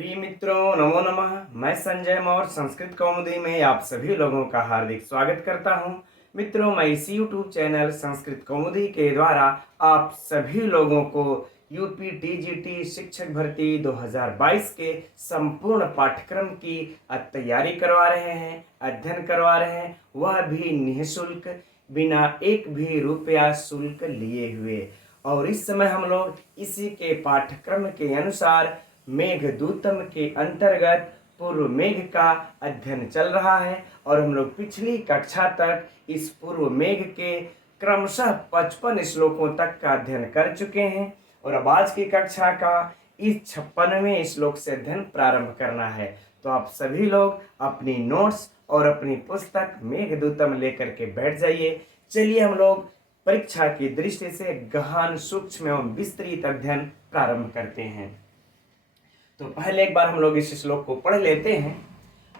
प्रिय मित्रों, नमो नमः। मैं संजय मौर्य संस्कृत कौमुदी में आप सभी लोगों का हार्दिक स्वागत करता हूं। मित्रों, मैं इसी यूट्यूब चैनल संस्कृत कौमुदी के द्वारा आप सभी लोगों को यूपी टीजीटी शिक्षक भर्ती 2022 के संपूर्ण पाठ्यक्रम की तैयारी करवा रहे हैं, अध्ययन करवा रहे हैं, वह भी निःशुल्क, बिना एक भी रुपया शुल्क लिए हुए। और इस समय हम लोग इसी के पाठ्यक्रम के अनुसार मेघदूतम के अंतर्गत पूर्व मेघ का अध्ययन चल रहा है और हम लोग पिछली कक्षा तक इस पूर्व मेघ के क्रमशः 55 श्लोकों तक का अध्ययन कर चुके हैं और अब आज की कक्षा का इस 56वें श्लोक से अध्ययन प्रारंभ करना है। तो आप सभी लोग अपनी नोट्स और अपनी पुस्तक मेघदूतम लेकर के बैठ जाइए। चलिए हम लोग परीक्षा की दृष्टि से गहन, सूक्ष्म एवं विस्तृत अध्ययन प्रारंभ करते हैं। तो पहले एक बार हम लोग इस श्लोक को पढ़ लेते हैं।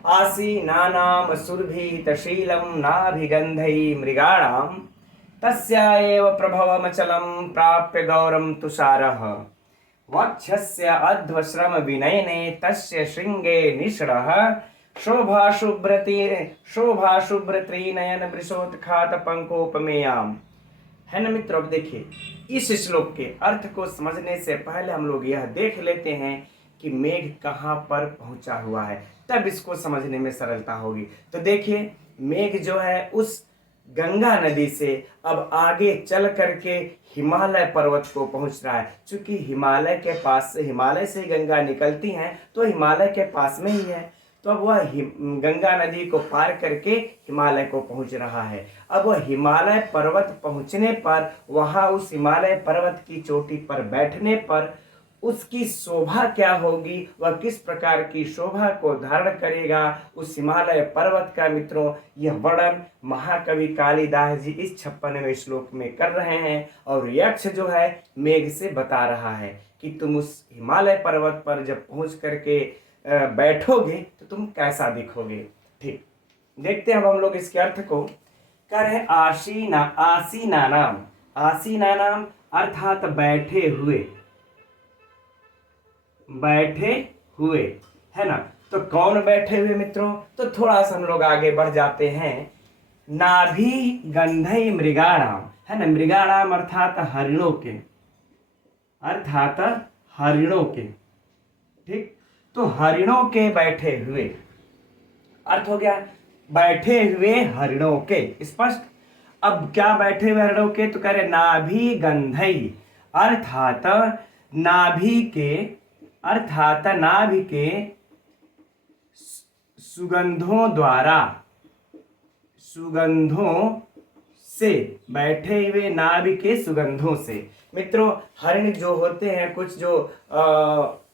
आसीनानाम सुरभितशीलं नाभिगंधै मृगाणाम तस्या एव प्रभवमचलं प्राप्य गौरम तुषारः वक्षस्य अध्वश्रम विनयने तस्य श्रृंगे निषडः शोभाशुभ्रत्री नयन वृषोत्खात पंकोपमेयाम। है ना मित्रों, अब देखिए इस श्लोक के अर्थ को समझने से पहले हम लोग यह देख लेते हैं कि मेघ कहाँ पर पहुंचा हुआ है, तब इसको समझने में सरलता होगी। तो देखिए मेघ जो है उस गंगा नदी से अब आगे चल करके हिमालय पर्वत को पहुंच रहा है। चूंकि हिमालय से गंगा निकलती हैं तो हिमालय के पास में ही है, तो अब वह गंगा नदी को पार करके हिमालय को पहुंच रहा है। अब वह हिमालय पर्वत पहुंचने पर वहां उस हिमालय पर्वत की चोटी पर बैठने पर उसकी शोभा क्या होगी, वह किस प्रकार की शोभा को धारण करेगा उस हिमालय पर्वत का, मित्रों यह वर्णन महाकवि कालिदास जी इस 56वें श्लोक में कर रहे हैं। और यक्ष जो है मेघ से बता रहा है कि तुम उस हिमालय पर्वत पर जब पहुंच करके बैठोगे तो तुम कैसा दिखोगे। ठीक, देखते हैं अब हम लोग इसके अर्थ को। कह रहे आसीनानाम अर्थात बैठे हुए, है ना। तो कौन बैठे हुए मित्रों, तो थोड़ा सा हम लोग आगे बढ़ जाते हैं। नाभि गंधई मृगाणाम, है ना। मृगाणाम अर्थात हरिणों के, ठीक। तो हरिणों के बैठे हुए, अर्थ हो गया बैठे हुए हरिणों के, स्पष्ट। अब क्या बैठे हुए हरिणों के, तो कह रहे नाभि गंधई अर्थात नाभि के सुगंधों से, बैठे हुए नाभि के सुगंधों से। मित्रों हरिण जो होते हैं, कुछ जो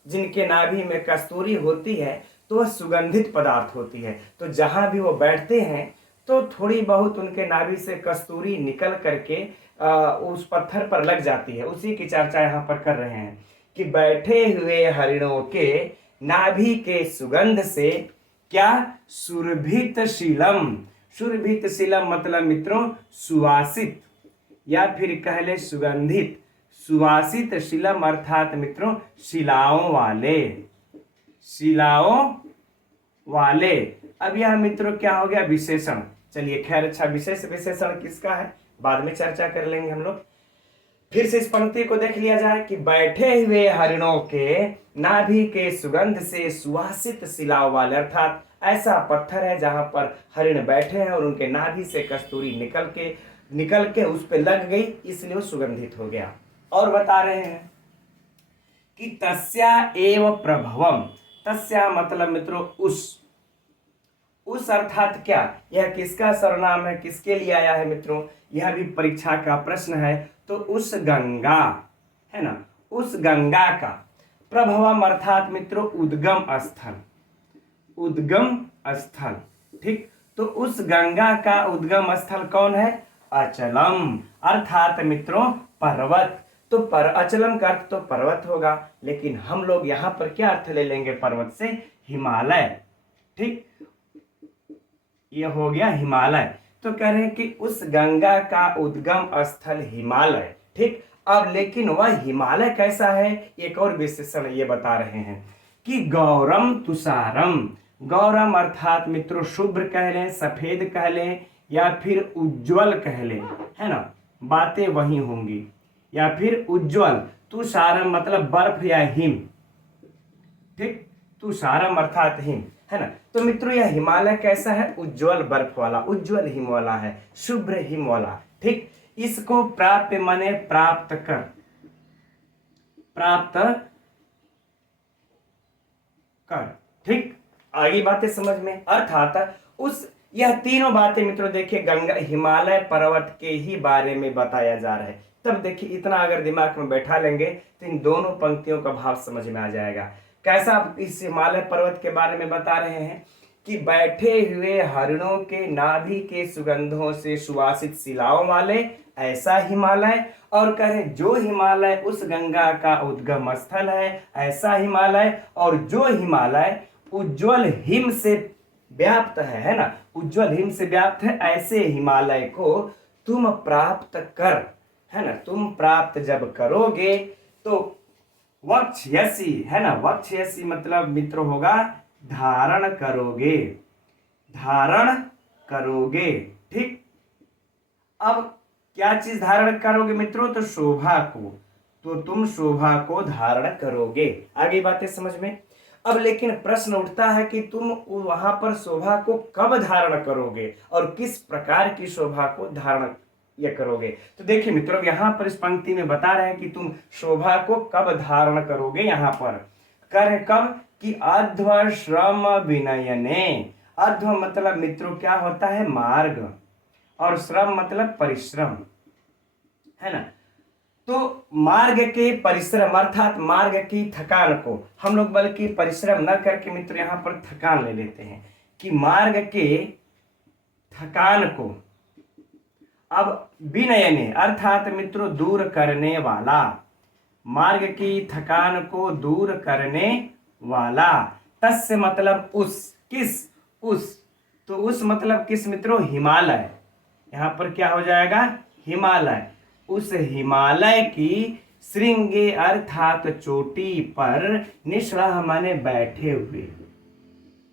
जिनके नाभि में कस्तूरी होती है तो वह सुगंधित पदार्थ होती है। तो जहां भी वो बैठते हैं तो थोड़ी बहुत उनके नाभि से कस्तूरी निकल करके उस पत्थर पर लग जाती है। उसी की चर्चा यहाँ पर कर रहे हैं कि बैठे हुए हरिणों के नाभि के सुगंध से क्या, सुरभित शीलम मतलब मित्रों सुवासित, या फिर कह ले सुगंधित, सुवासित शीलम अर्थात मित्रों शिलाओं वाले। अब यह मित्रों क्या हो गया, विशेषण। चलिए खैर, अच्छा विशेषण किसका है बाद में चर्चा कर लेंगे हम लोग। फिर से इस पंक्ति को देख लिया जाए कि बैठे हुए हरिणों के नाभि के सुगंध से सुवासित शिलाओं वाले, अर्थात ऐसा पत्थर है जहां पर हरिण बैठे हैं और उनके नाभि से कस्तूरी निकल के उस पे लग गई, इसलिए वो सुगंधित हो गया। और बता रहे हैं कि तस्या एव प्रभवम, तस्या मतलब मित्रों उस अर्थात क्या, यह किसका सर्वनाम है, किसके लिए आया है मित्रों, यह भी परीक्षा का प्रश्न है। तो उस गंगा, है ना, उस गंगा का, प्रभवम अर्थात मित्रों उद्गम स्थल, ठीक। तो उस गंगा का उद्गम स्थल कौन है, अचलम अर्थात मित्रों पर्वत। तो अचलम का अर्थ तो पर्वत होगा, लेकिन हम लोग यहां पर क्या अर्थ ले लेंगे पर्वत से, हिमालय, ठीक। यह हो गया हिमालय। तो कह रहे हैं कि उस गंगा का उद्गम स्थल हिमालय, ठीक। अब लेकिन वह हिमालय कैसा है, एक और विशेषण ये बता रहे हैं कि गौरम तुषारम, गौरम अर्थात मित्रों शुभ्र कह लें, सफेद कह लें, या फिर उज्जवल कह लें, है ना, बातें वही होंगी। या फिर उज्जवल, तुषारम मतलब बर्फ या हिम, ठीक, तुषारम अर्थात हिम, है ना। तो मित्रों यह हिमालय कैसा है? उज्जवल बर्फ वाला, उज्जवल हिम वाला है, शुभ्र हिम वाला, ठीक। इसको प्राप्य माने प्राप्त कर, प्राप्त कर, ठीक। आगे बातें समझ में, अर्थात उस, यह तीनों बातें मित्रों देखिए गंगा हिमालय पर्वत के ही बारे में बताया जा रहा है। तब देखिए इतना अगर दिमाग में बैठा लेंगे तो इन दोनों पंक्तियों का भाव समझ में आ जाएगा। कैसा इस हिमालय पर्वत के बारे में बता रहे हैं कि बैठे हुए हरिणों के नाभि के सुगंधों से सुवासित शिलाओं वाले ऐसा हिमालय, और कह रहे जो हिमालय उस गंगा का उद्गम स्थल है ऐसा हिमालय, और जो हिमालय उज्जवल हिम से व्याप्त है ना, उज्जवल हिम से व्याप्त है, ऐसे हिमालय को तुम प्राप्त कर, है ना। तुम प्राप्त जब करोगे तो वक्ष्यसि, है ना, वक्ष्यसि मतलब मित्र होगा धारण करोगे, धारण करोगे, ठीक। अब क्या चीज धारण करोगे मित्रों? तो शोभा को, तो तुम शोभा को धारण करोगे। आगे बातें समझ में। अब लेकिन प्रश्न उठता है कि तुम वहां पर शोभा को कब धारण करोगे और किस प्रकार की शोभा को धारण ये करोगे। तो देखिए मित्रों यहाँ पर इस पंक्ति में बता रहे हैं कि तुम शोभा को कब धारण करोगे। यहाँ पर कर कब कि अध्व श्रम विनयने, अध्व मतलब मित्रों क्या होता है? मार्ग, और श्रम मतलब परिश्रम, है ना। तो मार्ग के परिश्रम अर्थात मार्ग की थकान को हम लोग बल्कि परिश्रम न करके मित्र यहाँ पर थकान ले लेते हैं कि मार्ग के थकान को अब विनयने अर्थात मित्रों दूर करने वाला, मार्ग की थकान को दूर करने वाला, तस्य मतलब उस, किस, उस, तो उस मतलब किस मित्रों? हिमालय। यहाँ पर क्या हो जाएगा? हिमालय, उस हिमालय की श्रृंगे अर्थात चोटी पर, निश्रह माने बैठे हुए,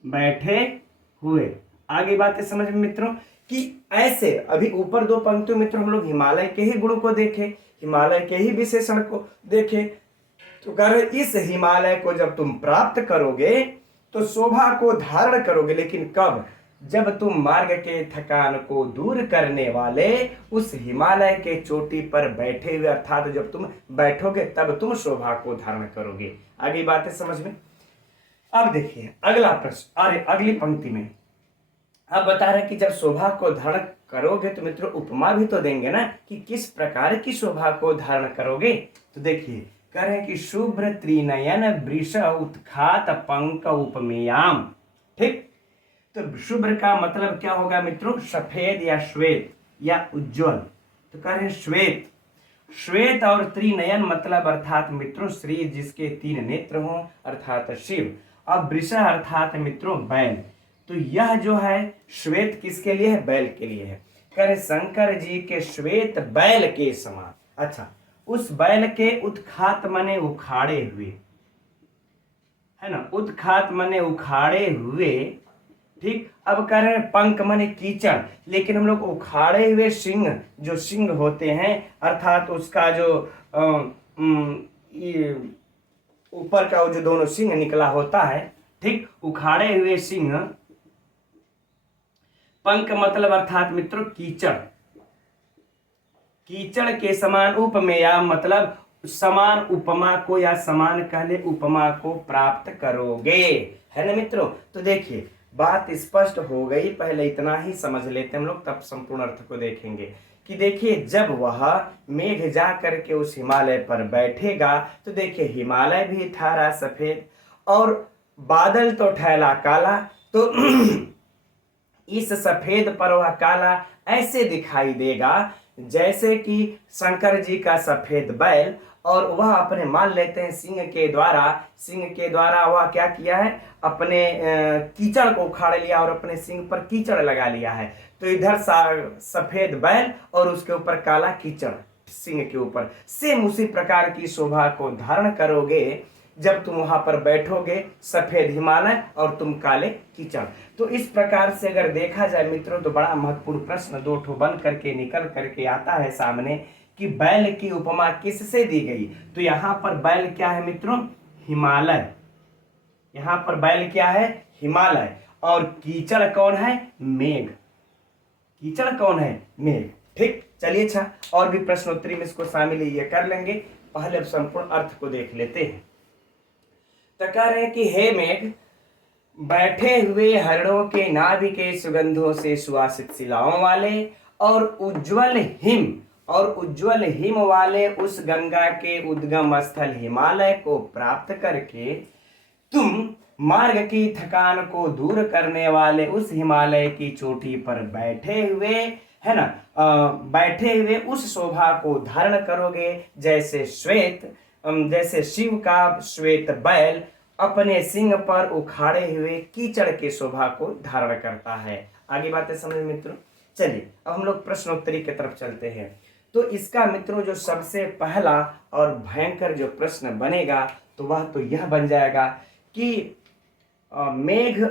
बैठे हुए। आगे बातें समझ में मित्रों कि ऐसे अभी ऊपर दो पंक्तियों मित्रों हम लोग हिमालय के ही गुण को देखे, हिमालय के ही विशेषण को देखे। तो कह रहे इस हिमालय को जब तुम प्राप्त करोगे तो शोभा को धारण करोगे, लेकिन कब? जब तुम मार्ग के थकान को दूर करने वाले उस हिमालय के चोटी पर बैठे हुए, अर्थात जब तुम बैठोगे तब तुम शोभा को धारण करोगे। आगे बातें समझ में। अब देखिए अगला प्रश्न, अरे अगली पंक्ति में अब बता रहे कि जब शोभा को धारण करोगे तो मित्रों उपमा भी तो देंगे ना कि किस प्रकार की शोभा को धारण करोगे। तो देखिए कह रहे हैं कि शुभ्र त्रिनयन वृष उत्खात पंक उपमेयाम, ठीक। तो शुभ्र का मतलब क्या होगा मित्रों? सफेद या श्वेत या उज्जवल। तो कह रहे हैं श्वेत, श्वेत और त्रिनयन मतलब अर्थात मित्रों श्री जिसके तीन नेत्र हों अर्थात शिव। अब वृष अर्थात मित्रों बैल। तो यह जो है श्वेत किसके लिए है? बैल के लिए है। कह रहे शंकर जी के श्वेत बैल के समान। अच्छा, उस बैल के उत्खात मने उखाड़े हुए, है ना, उत्खात मने उखाड़े हुए, ठीक। अब कह रहे हैं पंख मने कीचड़, लेकिन हम लोग उखाड़े हुए सिंह, जो सिंह होते हैं अर्थात उसका जो ऊपर का जो दोनों सिंह निकला होता है, ठीक, उखाड़े हुए सिंह, पंख मतलब अर्थात मित्रों कीचड़, कीचड़ के समान, उपमेया मतलब समान उपमा को या समान कहले उपमा को प्राप्त करोगे, है ना मित्रों। तो देखिए बात स्पष्ट हो गई, पहले इतना ही समझ लेते हम लोग तब संपूर्ण अर्थ को देखेंगे कि देखिए जब वह मेघ जा करके उस हिमालय पर बैठेगा तो देखिए हिमालय भी ठहरा सफेद और बादल तो ठहरा काला। तो इस सफेद पर वह काला ऐसे दिखाई देगा जैसे कि शंकर जी का सफेद बैल, और वह अपने मान लेते हैं सिंह के द्वारा वह क्या किया है? अपने कीचड़ को उखाड़ लिया और अपने सिंह पर कीचड़ लगा लिया है। तो इधर सफेद बैल और उसके ऊपर काला कीचड़ सिंह के ऊपर। सेम उसी प्रकार की शोभा को धारण करोगे जब तुम वहां पर बैठोगे सफेद हिमालय और तुम काले कीचड़। तो इस प्रकार से अगर देखा जाए मित्रों तो बड़ा महत्वपूर्ण प्रश्न दो ठो बन करके निकल करके आता है सामने कि बैल की उपमा किससे दी गई। तो यहाँ पर बैल क्या है मित्रों, हिमालय। यहाँ पर बैल क्या है, हिमालय। और कीचड़ कौन है, मेघ। कीचड़ कौन है, मेघ। ठीक, चलिए अच्छा और भी प्रश्नोत्तरी में इसको शामिल ये कर लेंगे। पहले अब संपूर्ण अर्थ को देख लेते हैं। तो कह रहे हैं कि हे मेघ, बैठे हुए हरणों के नाभि के सुगंधों से सुवासित शिलाओं वाले और उज्जवल हिम वाले उस गंगा के उद्गम स्थल हिमालय को प्राप्त करके तुम मार्ग की थकान को दूर करने वाले उस हिमालय की चोटी पर बैठे हुए, है ना, बैठे हुए उस शोभा को धारण करोगे जैसे शिव का श्वेत बैल अपने सिंह पर उखाड़े हुए कीचड़ के शोभा को धारण करता है। आगे बातें समझ मित्रों। चलिए अब हम लोग प्रश्नोत्तरी की तरफ चलते हैं। तो इसका मित्रों जो सबसे पहला और भयंकर जो प्रश्न बनेगा तो वह तो यह बन जाएगा कि मेघ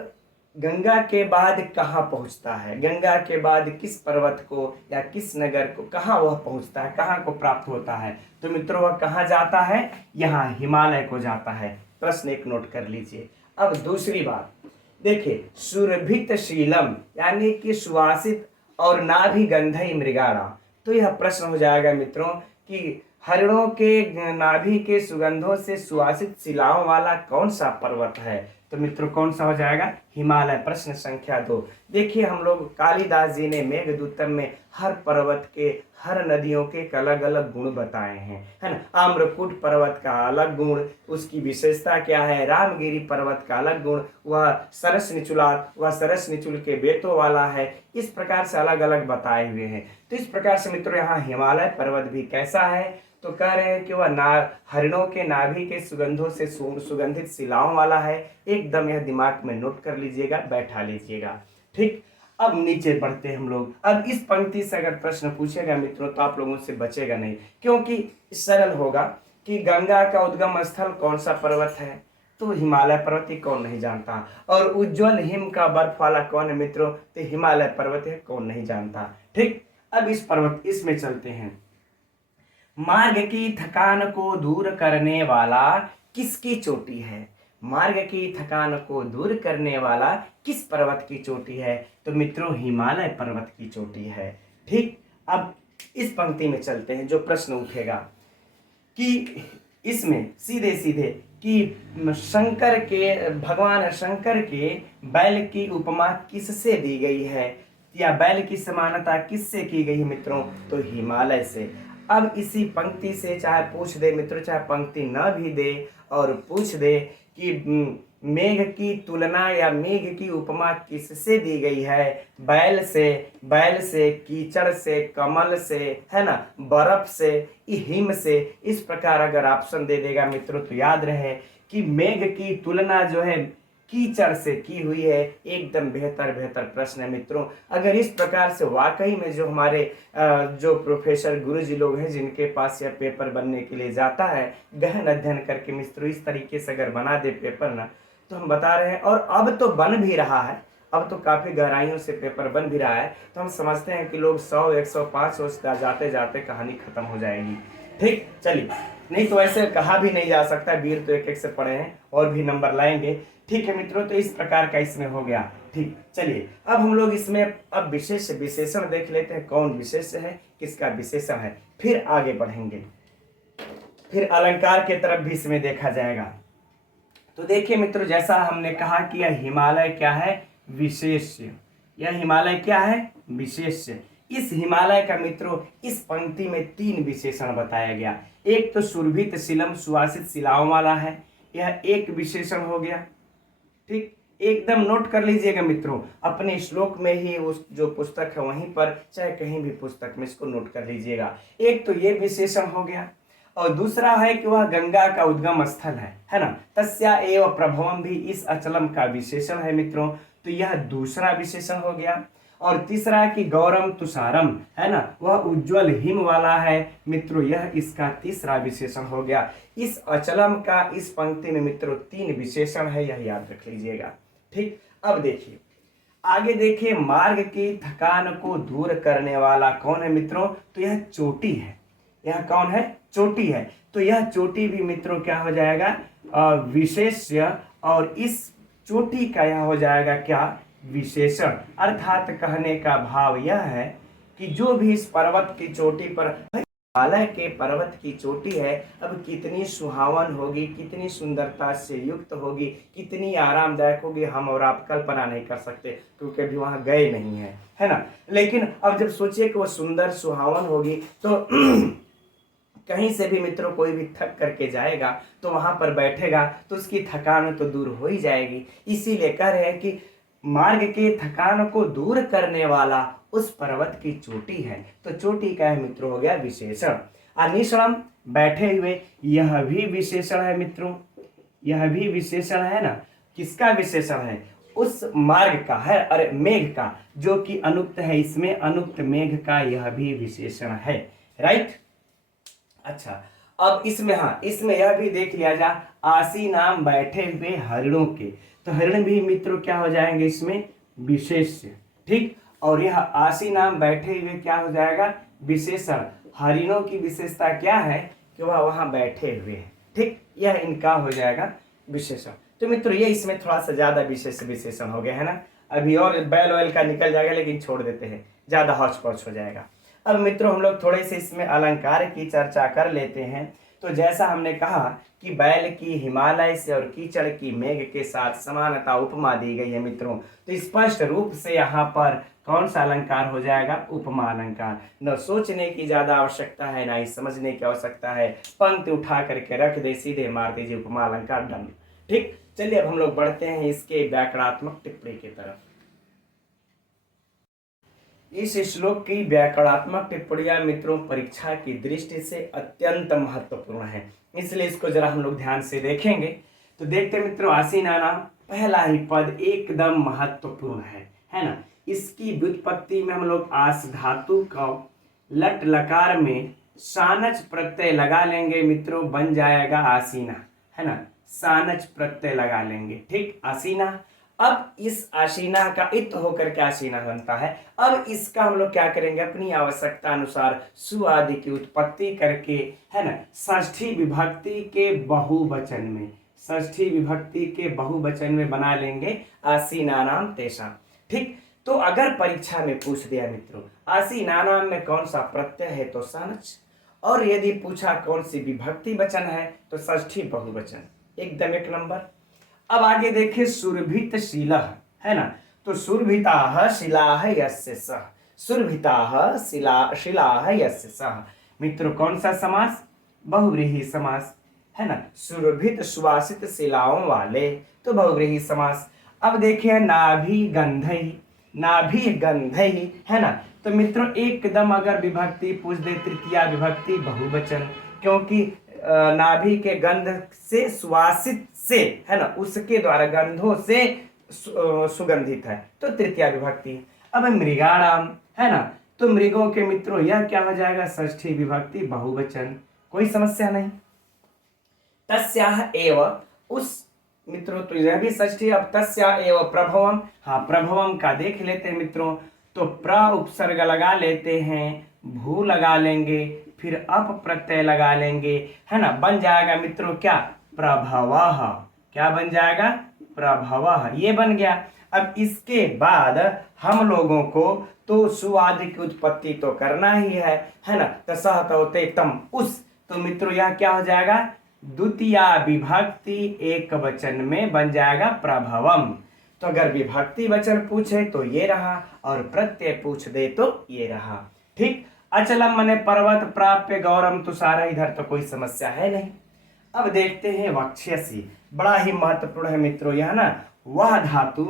गंगा के बाद कहाँ पहुंचता है, गंगा के बाद किस पर्वत को या किस नगर को, कहाँ वह पहुंचता है, कहाँ को प्राप्त होता है। तो मित्रों वह कहाँ जाता है, यहाँ हिमालय को जाता है। प्रश्न एक नोट कर लीजिए। अब दूसरी बात देखिए, सुरभित शीलम यानी कि सुवासित और नाभि गंधई मृगाणा। तो यह प्रश्न हो जाएगा मित्रों कि हरिणों के नाभि के सुगंधों से सुवासित शिलाओं वाला कौन सा पर्वत है। तो मित्रों कौन सा हो जाएगा, हिमालय। प्रश्न संख्या 2। देखिए हम लोग कालिदास जी ने मेघदूतम में हर पर्वत के, हर नदियों के अलग अलग गुण बताए हैं, है ना। आम्रकूट पर्वत का अलग गुण, उसकी विशेषता क्या है। रामगिरी पर्वत का अलग गुण, वह सरस निचुल के बेतों वाला है। इस प्रकार से अलग अलग बताए हुए हैं। तो इस प्रकार से मित्रों यहाँ हिमालय पर्वत भी कैसा है, तो कह रहे हैं कि वह हरिणों के नाभि के सुगंधों से सुगंधित शिलाओं वाला है। एकदम यह दिमाग में नोट कर लीजिएगा, बैठा लीजिएगा। ठीक, अब नीचे बढ़ते हैं हम लोग। अब इस पंक्ति से अगर प्रश्न पूछेगा मित्रों तो आप लोगों से बचेगा नहीं, क्योंकि सरल होगा कि गंगा का उद्गम स्थल कौन सा पर्वत है, तो हिमालय पर्वत ही कौन नहीं जानता। और उज्जवल हिम का बर्फ वाला कौन है मित्रों, तो हिमालय पर्वत है, कौन नहीं जानता। ठीक, अब इसमें चलते हैं। मार्ग की थकान को दूर करने वाला किसकी चोटी है, मार्ग की थकान को दूर करने वाला किस पर्वत की चोटी है, तो मित्रों हिमालय पर्वत की चोटी है। ठीक, अब इस पंक्ति में चलते हैं। जो प्रश्न उठेगा कि इसमें सीधे सीधे कि भगवान शंकर के बैल की उपमा किससे दी गई है, या बैल की समानता किससे की गई है मित्रों, तो हिमालय से। अब इसी पंक्ति से चाहे पूछ दे मित्रों, चाहे पंक्ति न भी दे और पूछ दे कि मेघ की तुलना या मेघ की उपमा किससे दी गई है, बैल से, कीचड़ से, कमल से, है ना, बर्फ से, हिम से। इस प्रकार अगर ऑप्शन दे देगा मित्रों तो याद रहे कि मेघ की तुलना जो है कीचड़ से की हुई है। एकदम बेहतर प्रश्न है मित्रों। अगर इस प्रकार से वाकई में जो हमारे जो प्रोफेसर गुरुजी लोग हैं जिनके पास यह पेपर बनने के लिए जाता है, गहन अध्ययन करके मित्रों इस तरीके से अगर बना दे पेपर ना, तो हम बता रहे हैं, और अब तो बन भी रहा है, अब तो काफ़ी गहराइयों से पेपर बन भी रहा है। तो हम समझते हैं कि लोग 100, 105 जाते जाते कहानी खत्म हो जाएगी। ठीक, चलिए, नहीं तो ऐसे कहा भी नहीं जा सकता, वीर तो एक एक से पढ़े हैं और भी नंबर लाएंगे। ठीक है मित्रों, तो इस प्रकार का इसमें हो गया। ठीक, चलिए अब हम लोग इसमें अब विशेषण देख लेते हैं, कौन विशेष है, किसका विशेषण है, फिर आगे बढ़ेंगे, फिर अलंकार के तरफ भी इसमें देखा जाएगा। तो देखिए मित्रों, जैसा हमने कहा कि यह हिमालय क्या है, विशेष्य। यह हिमालय क्या है, विशेष्य। इस हिमालय का मित्रों इस पंक्ति में 3 विशेषण बताया गया। एक तो सुरभित शिलम, सुवासित शिलाओं वाला है, यह एक विशेषण हो गया। ठीक, एकदम नोट कर लीजिएगा मित्रों, अपने श्लोक में ही उस जो पुस्तक है वहीं पर, चाहे कहीं भी पुस्तक में इसको नोट कर लीजिएगा। एक तो ये विशेषण हो गया, और दूसरा है कि वह गंगा का उद्गम स्थल है ना, तस्या एव प्रभवम भी इस अचलम का विशेषण है मित्रों। तो यह दूसरा विशेषण हो गया। और तीसरा है कि गौरम तुषारम, है ना, वह उज्जवल हिम वाला है मित्रों, यह इसका तीसरा विशेषण हो गया। इस अचलम का इस पंक्ति में मित्रों 3 विशेषण है, यह याद रख लीजिएगा। ठीक, अब देखिए आगे देखिए, मार्ग की थकान को दूर करने वाला कौन है मित्रों, तो यह चोटी है। यह कौन है, चोटी है। तो यह चोटी भी मित्रों क्या हो जाएगा, विशेष्य, और इस चोटी का यह हो जाएगा क्या, विशेषण। अर्थात कहने का भाव यह है कि जो भी इस पर्वत की चोटी पर, हिमालय के पर्वत की चोटी है, अब कितनी सुहावन होगी, कितनी सुंदरता से युक्त होगी, कितनी आरामदायक होगी, हम और आप कल्पना नहीं कर सकते, क्योंकि अभी वहां गए नहीं है, है ना। लेकिन अब जब सोचिए कि वो सुंदर सुहावन होगी तो कहीं से भी मित्रों कोई भी थक करके जाएगा तो वहां पर बैठेगा तो उसकी थकान तो दूर हो ही जाएगी। इसीलिए कह रहे हैं कि मार्ग के थकान को दूर करने वाला उस पर्वत की चोटी है। तो चोटी का है मित्रों हो गया विशेषण। अनिश्रम, बैठे हुए, यह भी विशेषण है मित्रों, यह भी विशेषण है ना। किसका विशेषण है, उस मार्ग का है, अरे मेघ का, जो कि अनुक्त है, इसमें अनुक्त मेघ का यह भी विशेषण है। राइट, अच्छा, अब इसमें, हाँ, इसमें यह भी देख लिया जा, आसी नाम बैठे हुए हरिणों के, तो हरिण भी मित्रों क्या हो जाएंगे इसमें, विशेष्य। ठीक, और यह आसी नाम बैठे हुए क्या हो जाएगा, विशेषण। हरिणों की विशेषता क्या है कि वह वहां बैठे हुए हैं। ठीक, यह इनका हो जाएगा विशेषण। तो मित्रों ये इसमें थोड़ा सा ज्यादा विशेषण हो गया है ना। अभी और बैल वैल का निकल जाएगा, लेकिन छोड़ देते हैं, ज्यादा हौच पौच हो जाएगा। अब मित्रों हम लोग थोड़े से इसमें अलंकार की चर्चा कर लेते हैं। तो जैसा हमने कहा कि बैल की हिमालय से और कीचड़ की मेघ के साथ समानता उपमा दी गई है मित्रों, तो स्पष्ट रूप से यहाँ पर कौन सा अलंकार हो जाएगा, उपमा अलंकार। न सोचने की ज्यादा आवश्यकता है, ना ही समझने की आवश्यकता है, पंक्ति उठा करके रख दे, सीधे मार दीजिए उपमा अलंकार, डन। ठीक, चलिए अब हम लोग बढ़ते हैं इसके व्याकरणात्मक टिप्पणी की तरफ। इस श्लोक की व्याकरणात्मक टिप्पणियां मित्रों परीक्षा की दृष्टि से अत्यंत महत्वपूर्ण है, इसलिए इसको जरा हम लोग ध्यान से देखेंगे। तो देखते हैं मित्रों, आसीना नाम पहला ही पद एकदम महत्वपूर्ण है ना। इसकी व्युत्पत्ति में हम लोग आस धातु का लट लकार में सानच प्रत्यय लगा लेंगे मित्रों, बन जाएगा आसीना, है ना। सानच प्रत्यय लगा लेंगे, ठीक, आसीना। अब इस आसीना का इत होकर के आसीना बनता है। अब इसका हम लोग क्या करेंगे, अपनी आवश्यकता अनुसार सु आदि की उत्पत्ति करके, है ना, षष्ठी विभक्ति के बहुवचन में, षष्ठी विभक्ति के बहुवचन में बना लेंगे आसीना नाम तेषाम। ठीक, तो अगर परीक्षा में पूछ दिया मित्रों आसीना नाम में कौन सा प्रत्यय है तो सानच, और यदि पूछा कौन सी विभक्ति वचन है तो षष्ठी बहुवचन, एकदम एक नंबर। अब आगे देखिए, सुरभित शिलः, है ना, तो सुरभिताः शिलाः यस्य सः, सुरभिताः शिलाः यस्य सः। मित्रों कौन सा समास, बहुव्रीहि समास, है ना। सुरभित सुवासित शिलाओं वाले, तो बहुव्रीहि समास। अब देखिए, नाभि गंधई, नाभि गंधई, है ना, तो मित्रों एकदम अगर विभक्ति पूछ दे तृतीया विभक्ति बहुवचन, क्योंकि नाभि के गंध से, सुवासित से, है ना, उसके द्वारा गंधों से सुगंधित है, तो तृतीया विभक्ति। अब मृगाणाम, है ना, तो मृगों के मित्रों यह क्या हो जाएगा, षष्ठी विभक्ति बहुवचन, कोई समस्या नहीं। तस्याह एव, उस मित्रों तो यह भी षष्ठी। अब तस्या एव प्रभवम, हाँ प्रभवम का देख लेते हैं मित्रों, तो प्र उपसर्ग लगा लेते हैं, भू लगा लेंगे, फिर अप प्रत्यय लगा लेंगे, है ना, बन जाएगा मित्रों क्या, प्रभवः। क्या बन जाएगा, प्रभवः, ये बन गया। अब इसके बाद हम लोगों को तो सु आदि की उत्पत्ति तो करना ही है ना, तसह तोते तम उस, तो मित्रों यह क्या हो जाएगा, द्वितीया विभक्ति एक वचन में बन जाएगा प्रभवम। तो अगर विभक्ति वचन पूछे तो ये रहा, और प्रत्यय पूछ दे तो ये रहा। ठीक, अचलम मने पर्वत, प्राप्य गौरम तुषार, इधर तो कोई समस्या है नहीं। अब देखते हैं वक्ष्यसी, बड़ा ही महत्वपूर्ण है मित्रों यह ना, वह धातु,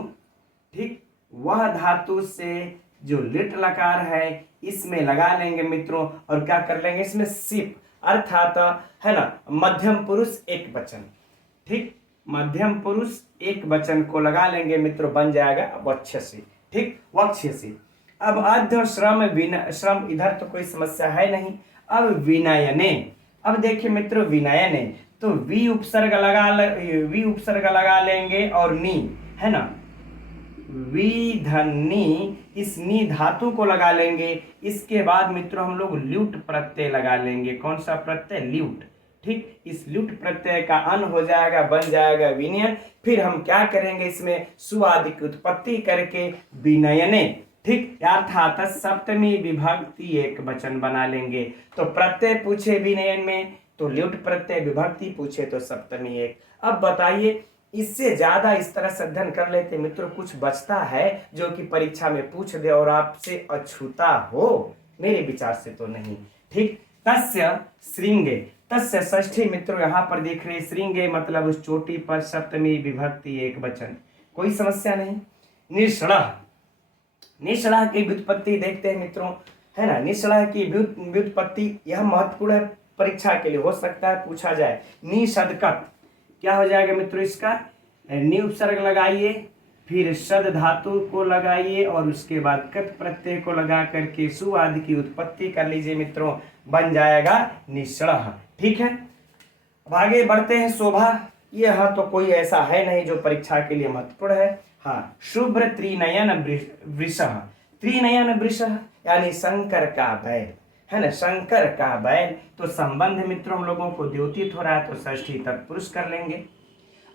ठीक, वह धातु से जो लिट लकार है इसमें लगा लेंगे मित्रों, और क्या कर लेंगे इसमें सिप, अर्थात, है ना, मध्यम पुरुष एक वचन। ठीक, मध्यम पुरुष एक वचन को लगा लेंगे मित्रों, बन जाएगा वक्ष्यसी। ठीक, वक्ष्यसी। अब अध श्रम श्रम इधर तो कोई समस्या है नहीं। अब विनयने, अब देखिए मित्रों विनयने तो वी उपसर्ग लगा लेंगे और नी, है ना, विधनी, इस नी धातु को लगा लेंगे। इसके बाद मित्रों हम लोग ल्यूट प्रत्यय लगा लेंगे। कौन सा प्रत्यय? ल्यूट। ठीक, इस ल्यूट प्रत्यय का अन हो जाएगा, बन जाएगा विनयन। फिर हम क्या करेंगे, इसमें सु आदि की उत्पत्ति करके विनयने, ठीक, अर्थात सप्तमी विभक्ति एक वचन बना लेंगे। तो प्रत्यय पूछे विनयन में तो ल्यूट प्रत्यय, विभक्ति पूछे तो सप्तमी एक। अब बताइए, इससे ज्यादा इस तरह से अध्ययन कर लेते मित्रों, कुछ बचता है जो कि परीक्षा में पूछ दे और आपसे अछूता हो? मेरे विचार से तो नहीं। ठीक, तस्य श्रृंगे, तस्य षष्ठी मित्रों यहाँ पर देख रहे, श्रृंगे मतलब उस चोटी पर, सप्तमी विभक्ति एक वचन, कोई समस्या नहीं। निष्णः, निष्णः की व्युत्पत्ति देखते हैं मित्रों, है ना। निष्णः की व्युत्पत्ति यह महत्वपूर्ण है, परीक्षा के लिए हो सकता है पूछा जाए। निषदकत क्या हो जाएगा मित्रों, इसका नी उपसर्ग लगाइए, फिर सद धातु को लगाइए और उसके बाद कत प्रत्यय को लगा करके सु आदि की उत्पत्ति कर लीजिए मित्रों, बन जाएगा निष्णः। ठीक है, अब आगे बढ़ते हैं। शोभा, यह तो कोई ऐसा है नहीं जो परीक्षा के लिए महत्वपूर्ण है। हाँ, शुभ्र त्रिनयन वृषः, त्रिनयन वृषः यानी शंकर का बैल, है ना, शंकर का बैल। तो संबंध मित्रों हम लोगों को द्योतित हो रहा है तो षष्ठी तत्पुरुष कर लेंगे।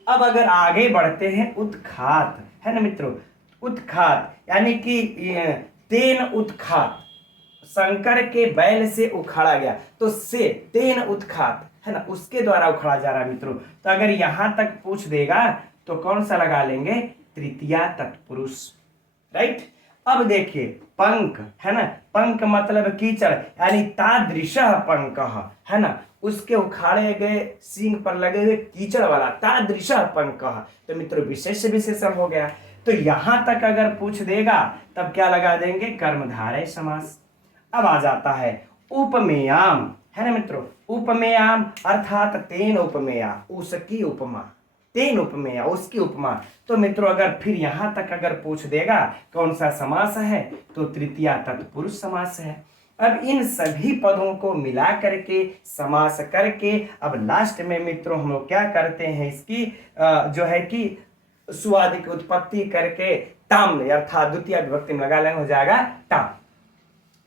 अब अगर आगे बढ़ते हैं, उत्खात, है ना मित्रों, उत्खात यानी कि तेन उत्खात, शंकर के बैल से उखाड़ा गया, तो से तेन उत्खात, है ना, उसके द्वारा उखाड़ा जा रहा है मित्रों। तो अगर यहां तक पूछ देगा तो कौन सा लगा लेंगे? तृतीया तत्पुरुष, राइट। अब देखिए पंख, है ना, पंख मतलब कीचड़, यानी तादृशः पंकः, है ना, उसके उखाड़े गए सींग पर लगे हुए कीचड़ वाला तादृशः पंकः। तो मित्रों विशेष विशेषण हो गया। तो यहां तक अगर पूछ देगा तब क्या लगा देंगे? कर्मधारय समास। अब आ जाता है उपमेयाम, है ना मित्रों, उपमेयाम अर्थात तेन उपमेया, उसकी उपमा, तेन उपमेया उसकी उपमा। तो मित्रों अगर फिर यहां तक अगर पूछ देगा कौन सा समास है, तो तृतीया तत्पुरुष समास है। अब इन सभी पदों को मिला करके समास करके अब लास्ट में मित्रों हम लोग क्या करते हैं, इसकी जो है कि सुआदि की उत्पत्ति करके ताम अर्थात द्वितीय विभक्ति में लगा लेंगे, हो जाएगा ताम।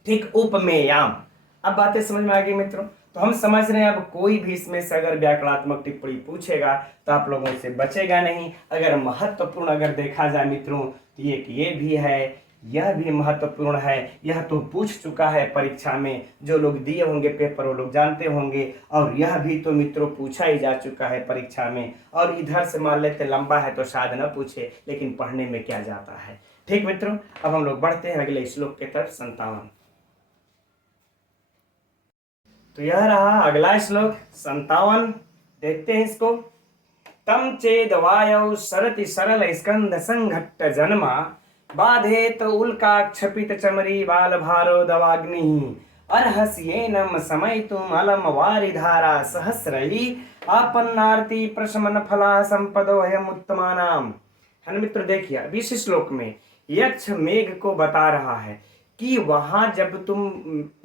ठीक, उपमेयाम। अब बातें समझ में आ गई मित्रों। तो हम समझ रहे हैं अब कोई भी इसमें से अगर व्याकरणात्मक टिप्पणी पूछेगा तो आप लोगों से बचेगा नहीं। अगर महत्वपूर्ण अगर देखा जाए मित्रों तो ये भी है, यह भी महत्वपूर्ण है। यह तो पूछ चुका है परीक्षा में, जो लोग दिए होंगे पेपर वो लोग जानते होंगे। और यह भी तो मित्रों पूछा ही जा चुका है परीक्षा में। और इधर से मान लेते लंबा है तो शायद न पूछे, लेकिन पढ़ने में क्या जाता है। ठीक मित्रों, अब हम लोग बढ़ते हैं अगले श्लोक के तरफ 57। तो यह रहा अगला श्लोक 57, देखते हैं इसको। तम चेद वायौ सरति सरल स्कंध संघट्ट जन्मा बाधेत उल्काक्षपित चमरी बाल भारो दवाग्नि अर्हस्येनम समयितुम अलम वारिधारा सहस्रयी आपन्नार्ति प्रशमन फला संपदोऽयम् उत्तमानाम। है ना मित्र, देखिए अब इस श्लोक में यक्ष मेघ को बता रहा है कि वहां जब तुम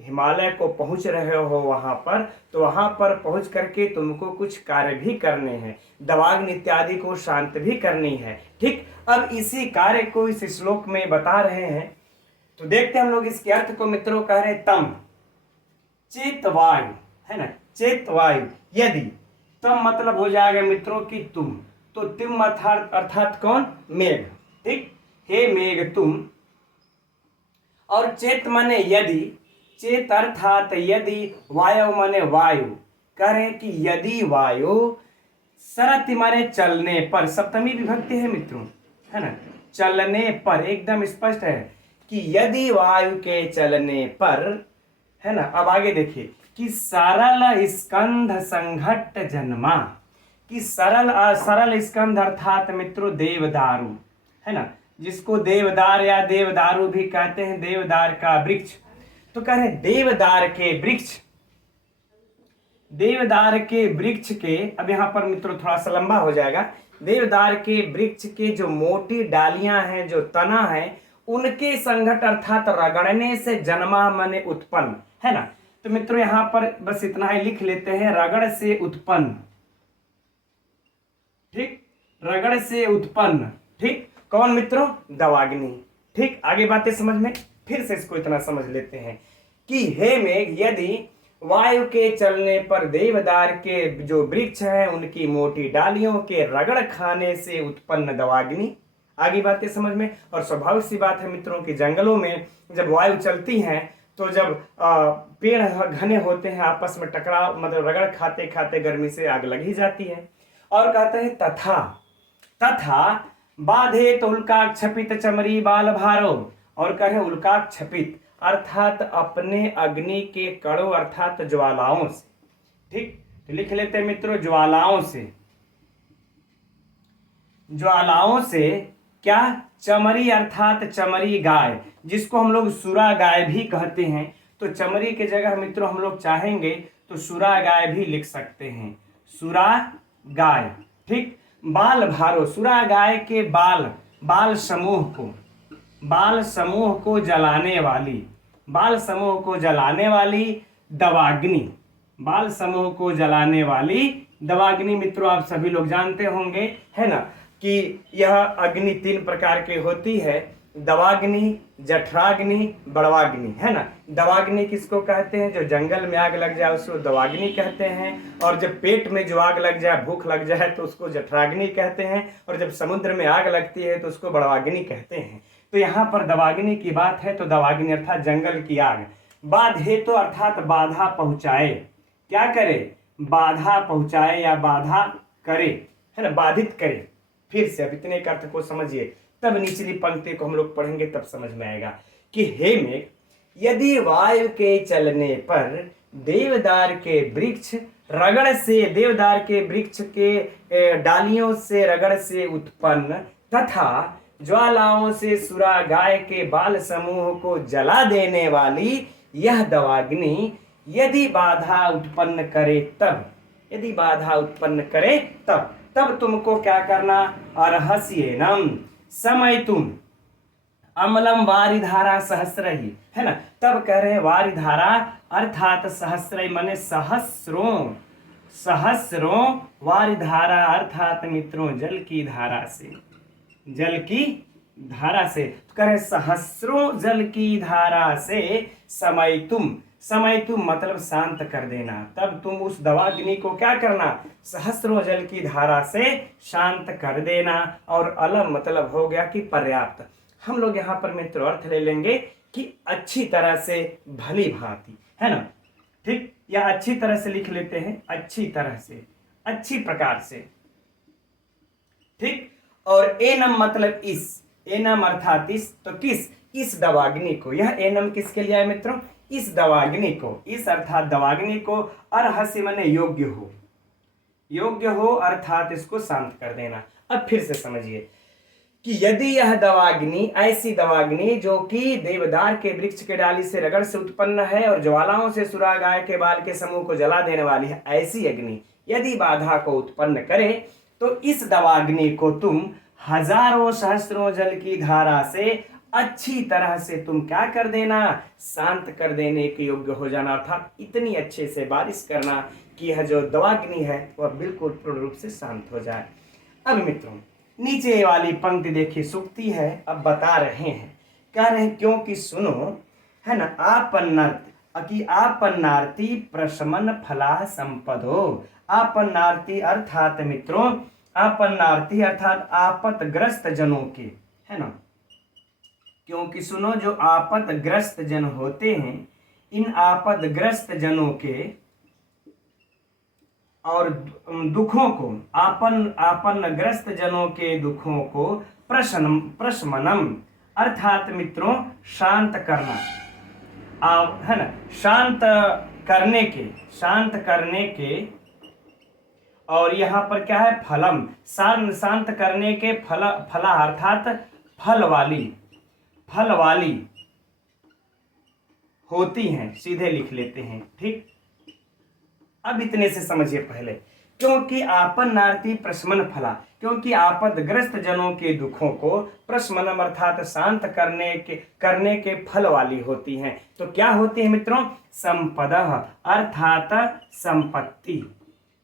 हिमालय को पहुंच रहे हो वहां पर, तो वहां पर पहुंच करके तुमको कुछ कार्य भी करने हैं, दवाग्नि इत्यादि को शांत भी करनी है। ठीक, अब इसी कार्य को इस श्लोक में बता रहे हैं। तो देखते हैं हम लोग इसके अर्थ को मित्रों। कह रहे तम चेतवायु, है ना, चेतवायु, यदि तम मतलब हो जाएगा मित्रों कि तुम, तो तुम अर्थात कौन? मेघ। ठीक, हे मेघ तुम, और चेत माने यदि, चेत अर्थात यदि, वायु माने वायु। कह रहे कि यदि वायु, सरति माने चलने पर, सप्तमी विभक्ति है मित्रों, है ना, चलने पर, एकदम स्पष्ट है कि यदि वायु के चलने पर, है ना। अब आगे देखिए कि सरल स्कंध संघट्ट जन्मा, कि सरल स्कंध अर्थात मित्रों देवदारू, है ना, जिसको देवदार या देवदारू भी कहते हैं, देवदार का वृक्ष। तो कह रहे देवदार के वृक्ष, देवदार के वृक्ष के, अब यहां पर मित्रों थोड़ा सा लंबा हो जाएगा, देवदार के वृक्ष के जो मोटी डालियां हैं, जो तना है, उनके संघट अर्थात रगड़ने से जन्मा माने उत्पन्न, है ना। तो मित्रों यहां पर बस इतना ही लिख लेते हैं, रगड़ से उत्पन्न, ठीक, रगड़ से उत्पन्न, ठीक, कौन मित्रों, दवाग्नि। ठीक, आगे बातें समझ में, फिर से इसको इतना समझ लेते हैं कि हे मेघ, यदि वायु के चलने पर देवदार के जो वृक्ष हैं उनकी मोटी डालियों के रगड़ खाने से उत्पन्न दवाग्नि। आगे बातें समझ में। और स्वाभाविक सी बात है मित्रों कि जंगलों में जब वायु चलती है तो जब पेड़ घने होते हैं, आपस में टकराव मतलब रगड़ खाते खाते गर्मी से आग लग ही जाती है। और कहते हैं तथा तथा बाधे तो उल्काक छपित चमरी बाल भारो, और कहे उल्काक छपित अर्थात अपने अग्नि के कणों अर्थात ज्वालाओं से, ठीक, तो लिख लेते हैं मित्रों, ज्वालाओं से, ज्वालाओं से क्या, चमरी अर्थात चमरी गाय, जिसको हम लोग सुरा गाय भी कहते हैं। तो चमरी के जगह मित्रों हम लोग चाहेंगे तो सुरा गाय भी लिख सकते हैं, सुरा गाय, ठीक। बाल भारो, सुरा गाय के बाल, बाल समूह को जलाने वाली, बाल समूह को जलाने वाली दवाग्नि, बाल समूह को जलाने वाली दवाग्नि। मित्रों आप सभी लोग जानते होंगे, है ना, कि यह अग्नि 3 प्रकार की होती है, दवाग्नि, जठराग्नि, बड़वाग्नि, है ना। दवाग्नि किसको कहते हैं, जो जंगल में आग लग जाए उसको दवाग्नि कहते हैं, और जब पेट में जो आग लग जाए, भूख लग जाए तो उसको जठराग्नि कहते हैं, और जब समुद्र में आग लगती है तो उसको बड़वाग्नि कहते हैं। तो यहाँ पर दवाग्नि की बात है, तो दवाग्नि अर्थात जंगल की आग। बाधे तो अर्थात बाधा पहुंचाए, क्या करे, बाधा पहुंचाए या बाधा करे, है ना, बाधित करे। फिर से अब इतने का अर्थ को समझिए, तब निचली पंक्ति को हम लोग पढ़ेंगे तब समझ में आएगा कि हे मेघ, यदि वायु के चलने पर देवदार के वृक्ष रगड़ से, देवदार के वृक्ष के डालियों से रगड़ से उत्पन्न तथा ज्वालाओं से सुरा गाय के बाल समूह को जला देने वाली यह दवाग्नि यदि बाधा उत्पन्न करे तब, यदि बाधा उत्पन्न करे तब तुमको क्या करना, अर्हस्येनम समयितुम अमलम वारिधारा सहस्रहि, है ना। तब कह रहे हैं वारिधारा अर्थात सहस्र माने सहस्रों, सहस्रों वारिधारा अर्थात मित्रों जल की धारा से, जल की धारा से, तो कह रहे सहस्रों जल की धारा से समयितुम, समयितुम मतलब शांत कर देना। तब तुम उस दवाग्नि को क्या करना, सहस्रों जल की धारा से शांत कर देना। और अलम मतलब हो गया कि पर्याप्त। हम लोग यहाँ पर मित्रों अर्थ ले लेंगे कि अच्छी तरह से, भली भांति, है ना, ठीक, या अच्छी तरह से लिख लेते हैं, अच्छी तरह से, अच्छी प्रकार से, ठीक। और एनम मतलब इस, एनम अर्थात इस, तो किस, इस दवाग्नि को, यह एनम किसके लिए है मित्रों, इस दवाग्नि को, इस अर्थात दवाग्नि को अर्हस्य माने योग्य हो, योग्य हो अर्थात इसको शांत कर देना। अब फिर से समझिए कि यदि यह दवाग्नि, ऐसी दवाग्नि जो कि देवदार के वृक्ष के डाली से रगड़ से उत्पन्न है और ज्वालाओं से सुरा गाय के बाल के समूह को जला देने वाली है, ऐसी अग्नि यदि बाधा को उत्पन्न करे तो इस दवाग्नि को तुम हजारों सहस्रों जल की धारा से अच्छी तरह से तुम क्या कर देना, शांत कर देने के योग्य हो जाना, अर्थात इतनी अच्छे से बारिश करना कि यह जो दवाग्नि है वह बिल्कुल पूर्ण रूप से शांत हो जाए। अब मित्रों नीचे वाली पंक्ति देखिए, सूक्ति है, अब बता रहे हैं, कह रहे हैं क्योंकि सुनो, है ना, आपन्नार्ति प्रशमन फला संपदो। आपन्नार्ति अर्थात मित्रों, आपन्नार्ति अर्थात आपतग्रस्त जनों के, है ना, क्योंकि सुनो जो आपतग्रस्त जन होते हैं, इन आपतग्रस्त जनों के और दुखों को, आपन्नग्रस्त जनों के दुखों को प्रशमनम अर्थात मित्रों शांत करना, है ना, शांत करने के, और यहाँ पर क्या है, फलम, शांत करने के फला अर्थात फल वाली होती हैं, सीधे लिख लेते हैं, ठीक। अब इतने से समझिए पहले क्योंकि आपन्नार्ति प्रशमन फला, क्योंकि आपदग्रस्त जनों के दुखों को प्रशमनम अर्थात शांत करने के फल वाली होती हैं। तो क्या होती है मित्रों? संपदः अर्थात संपत्ति।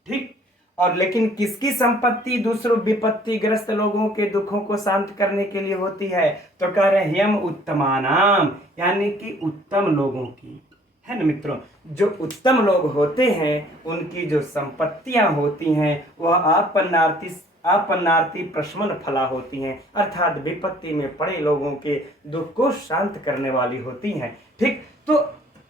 ठीक। और लेकिन किसकी संपत्ति दूसरों विपत्तिग्रस्त लोगों के दुखों को शांत करने के लिए होती है? तो कह रहे यम उत्तमानाम, यानी कि उत्तम लोगों की, है ना मित्रों। जो उत्तम लोग होते हैं उनकी जो संपत्तियां होती हैं वह आपन्नार्ति प्रशमन फला होती हैं, अर्थात विपत्ति में पड़े लोगों के दुख को शांत करने वाली होती हैं। ठीक। तो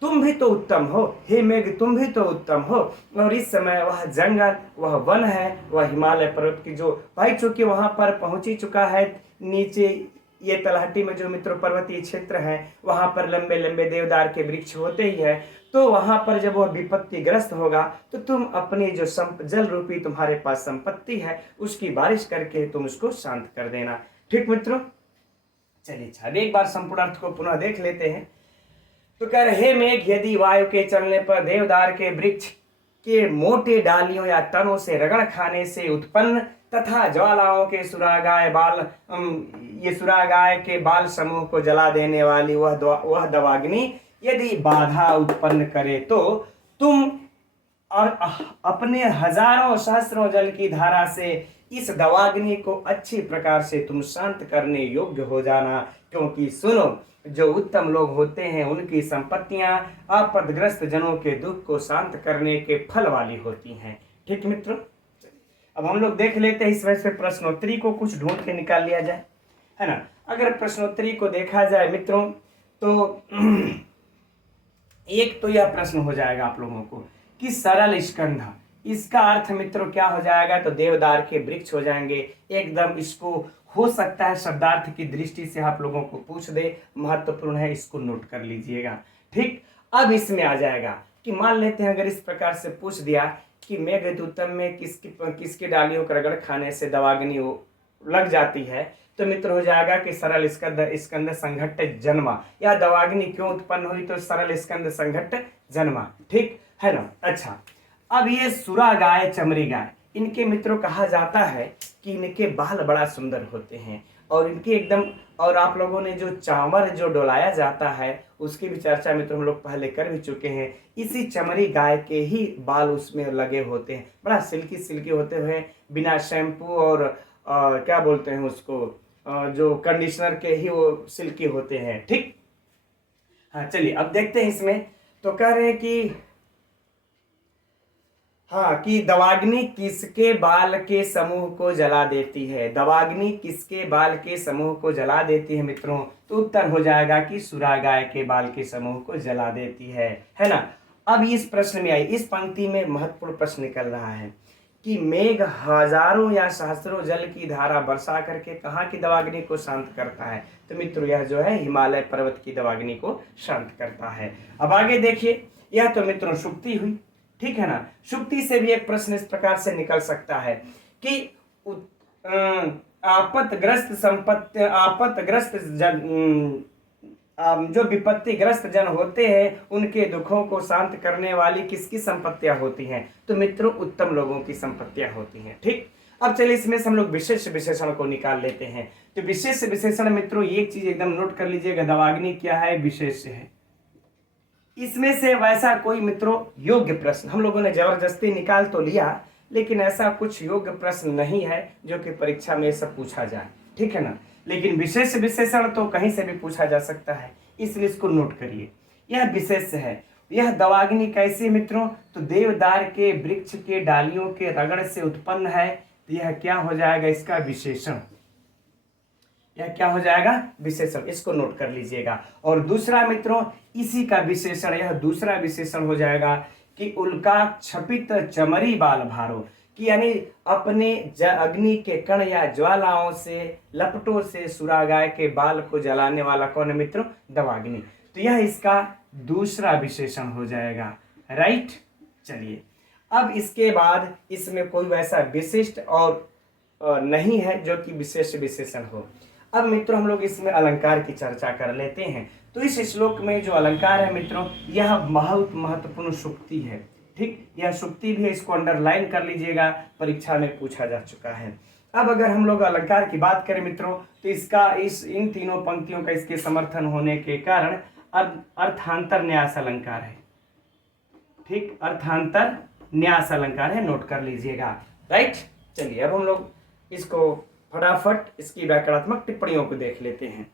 तुम भी तो उत्तम हो, हे मेघ तुम भी तो उत्तम हो। और इस समय वह जंगल, वह वन है, वह हिमालय पर्वत की जो भाई चूंकि वहां पर पहुंच ही चुका है, नीचे ये तलहटी में जो मित्रों पर्वतीय क्षेत्र है वहां पर लंबे लंबे देवदार के वृक्ष होते ही है। तो वहां पर जब वह विपत्तिग्रस्त होगा तो तुम अपनी जो जल रूपी तुम्हारे पास संपत्ति है उसकी बारिश करके तुम उसको शांत कर देना। ठीक मित्रों, चलिए अच्छा अब एक बार संपूर्ण अर्थ को पुनः देख लेते हैं। तो कह रहे हे मेघ, यदि वायु के चलने पर देवदार के वृक्ष के मोटे डालियों या तनों से रगड़ खाने से उत्पन्न तथा ज्वालाओं के सुरागाय के बाल समूह को जला देने वाली वह दवाग्नि यदि बाधा उत्पन्न करे तो तुम और अपने हजारों सहस्रों जल की धारा से इस दवाग्नि को अच्छी प्रकार से तुम शांत करने योग्य हो जाना। क्योंकि सुनो, जो उत्तम लोग होते हैं उनकी संपत्तियां आपदग्रस्त जनों के दुख को शांत करने के फल वाली होती हैं। ठीक मित्रों, अब हम लोग देख लेते हैं इसमें से प्रश्नोत्तरी को कुछ ढूंढ के निकाल लिया जाए, है ना। अगर प्रश्नोत्तरी को देखा जाए मित्रों तो एक तो यह प्रश्न हो जाएगा आप लोगों को कि सरल स्कंध, इसका अर्थ मित्रों क्या हो जाएगा? तो देवदार के वृक्ष हो जाएंगे एकदम। इसको हो सकता है शब्दार्थ की दृष्टि से आप लोगों को पूछ दे, महत्वपूर्ण है, इसको नोट कर लीजिएगा। ठीक। अब इसमें आ जाएगा कि मान लेते हैं अगर इस प्रकार से पूछ दिया कि मेघदूतम में किसकी डालियों का रगड़ खाने से दवाग्नि लग जाती है, तो मित्र हो जाएगा कि सरल स्कंद संघट्ट जन्मा, या दवाग्नि क्यों उत्पन्न हुई? तो सरल स्कंद संघट्ट जन्मा। ठीक है ना। अच्छा, अब ये सुरा गाय, चमरी गाय, इनके मित्रों कहा जाता है कि इनके बाल बड़ा सुंदर होते हैं और इनके एकदम, और आप लोगों ने जो चावल जो डोलाया जाता है उसकी भी चर्चा मित्रों हम लोग पहले कर भी चुके हैं। इसी चमरी गाय के ही बाल उसमें लगे होते हैं, बड़ा सिल्की सिल्की होते हुए, बिना शैम्पू और क्या बोलते हैं उसको, जो कंडीशनर के ही वो सिल्की होते हैं। ठीक। हाँ चलिए अब देखते हैं इसमें। तो कह रहे हैं कि हाँ, कि दवाग्नि किसके बाल के समूह को जला देती है? दवाग्नि किसके बाल के समूह को जला देती है मित्रों? तो उत्तर हो जाएगा कि सुरा गाय के बाल के समूह को जला देती है ना। अब इस प्रश्न में आई, इस पंक्ति में महत्वपूर्ण प्रश्न निकल रहा है कि मेघ हजारों या सहस्रों जल की धारा बरसा करके कहाँ की दवाग्नि को शांत करता है? तो मित्रों यह जो है हिमालय पर्वत की दवाग्नि को शांत करता है। अब आगे देखिए, यह तो मित्रों शुक्ति हुई। ठीक है ना। शुक्ति से भी एक प्रश्न इस प्रकार से निकल सकता है कि आपत्तिग्रस्त जो विपत्तिग्रस्त जन होते हैं उनके दुखों को शांत करने वाली किसकी संपत्तियां होती हैं? तो मित्रों उत्तम लोगों की संपत्तियां होती हैं। ठीक। अब चलिए इसमें से हम लोग विशेष विशेषण को निकाल लेते हैं। तो विशेष विशेषण मित्रों एक चीज एकदम नोट कर लीजिएगा, दवाग्नि क्या है? विशेष है। इसमें से वैसा कोई मित्रों योग्य प्रश्न हम लोगों ने जबरदस्ती निकाल तो लिया, लेकिन ऐसा कुछ योग्य प्रश्न नहीं है जो कि परीक्षा में सब पूछा जाए। ठीक है ना। लेकिन विशेष विशेषण तो कहीं से भी पूछा जा सकता है, इसलिए इसको नोट करिए। यह विशेष है। यह दवाग्नि कैसी मित्रों? तो देवदार के वृक्ष के डालियों के रगड़ से उत्पन्न है। तो यह क्या हो जाएगा? इसका विशेषण। यह क्या हो जाएगा? विशेषण। इसको नोट कर लीजिएगा। और दूसरा मित्रों इसी का विशेषण, यह दूसरा विशेषण हो जाएगा कि उल्का क्षपित चमरी बाल भारो, कि यानी अपने अग्नि के कण या ज्वालाओं से लपटों से सुरागाय के बाल को जलाने वाला कौन है मित्रों? दवाग्नि। तो यह इसका दूसरा विशेषण हो जाएगा। राइट। चलिए अब इसके बाद इसमें कोई वैसा विशिष्ट और नहीं है जो कि विशेष विशेषण हो। अब मित्रों हम लोग इसमें अलंकार की चर्चा कर लेते हैं। तो इस श्लोक में जो अलंकार है मित्रों, यह बहुत महत्वपूर्ण सूक्ति है। ठीक, यह सुक्ति भी है, इसको अंडरलाइन कर लीजिएगा, परीक्षा में पूछा जा चुका है। अब अगर हम लोग अलंकार की बात करें मित्रों, तो इसका इन तीनों पंक्तियों का इसके समर्थन होने के कारण अर्थांतर न्यास अलंकार है। ठीक, अर्थांतर न्यास अलंकार है, नोट कर लीजिएगा। राइट, चलिए अब हम लोग इसको फटाफट इसकी व्याकरणात्मक टिप्पणियों को देख लेते हैं।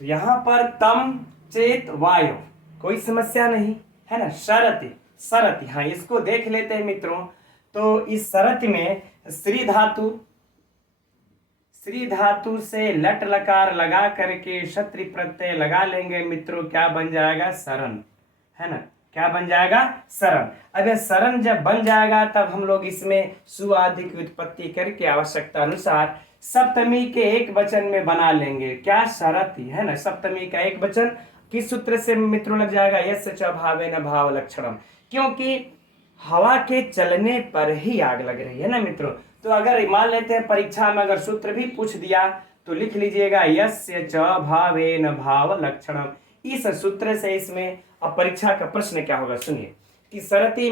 तो यहां पर तम चेत वायु, कोई समस्या नहीं है ना। शरति, सरति, हाँ इसको देख लेते हैं मित्रों। तो इस सरति में श्री धातु से लट लकार लगा करके क्षत्रि प्रत्यय लगा लेंगे मित्रों, क्या बन जाएगा? शरण, है ना। क्या बन जाएगा? शरण। अब यह शरण जब बन जाएगा तब हम लोग इसमें सु आदि की उत्पत्ति करके आवश्यकता अनुसार सप्तमी के एक वचन में बना लेंगे। क्या? शरति, है ना। सप्तमी का एक वचन किस सूत्र से मित्रों लग जाएगा? यस्य च भावेन भाव लक्षणम, क्योंकि हवा के चलने पर ही आग लग रही है ना मित्रों। तो अगर मान लेते हैं परीक्षा में अगर सूत्र भी पूछ दिया तो लिख लीजिएगा यस्य च भावेन भाव लक्षणम, इस सूत्र से। इसमें अब परीक्षा का प्रश्न क्या होगा सुनिए, कि सरति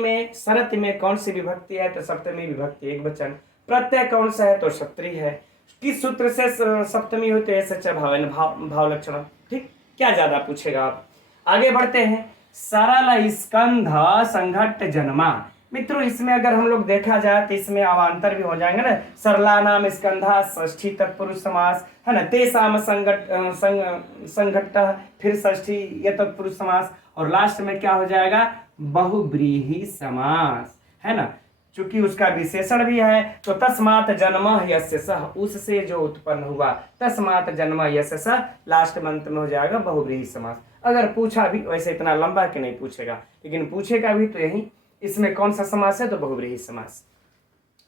में कौन सी विभक्ति है? तो सप्तमी विभक्ति एक वचन। प्रत्यय कौन सा है? तो क्षत्रिय है। किस सूत्र से सप्तमी होते हैं? यस्य च भावेन भाव लक्षणम। ठीक, क्या ज्यादा पूछेगा आप। आगे बढ़ते हैं। सरल स्कंध संघट्ट जन्मा, मित्रों इसमें अगर हम लोग देखा जाए तो इसमें अवान्तर भी हो जाएंगे ना। सरला नाम स्कंधा षष्ठी तत्पुरुष समास, है ना। तेसाम संघट्ट, फिर षष्ठी ये तत्पुरुष समास, और लास्ट में क्या हो जाएगा? बहुव्रीहि समास, है ना। चूंकि उसका विशेषण भी है तो तस्मात् जन्म यस्य सः, उससे जो उत्पन्न हुआ, तस्मात् जन्म यस्य सः, लास्ट मंत्र में हो जाएगा बहुव्रीहि समास। अगर पूछा भी, वैसे इतना लंबा कि नहीं पूछेगा, लेकिन पूछेगा भी तो यही, इसमें कौन सा समास है? तो बहुव्रीहि समास।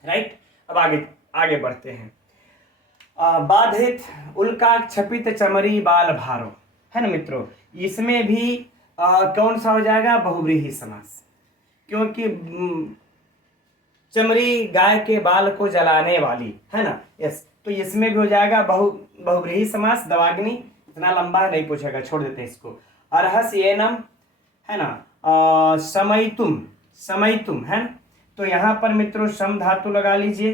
राइट, अब आगे बढ़ते हैं। बाधित उल्का क्षपित चमरी बाल भारो, है ना मित्रों। इसमें भी कौन सा हो जाएगा? बहुव्रीहि समास, क्योंकि चमड़ी गाय के बाल को जलाने वाली, है ना। यस, तो इसमें भी हो जाएगा बहुव्रीहि समास। दवाग्नि इतना लंबा नहीं पूछेगा, छोड़ देते हैं इसको। अर्हस एनम, है ना। समयितुम, है ना। तो यहाँ पर मित्रों सम धातु लगा लीजिए,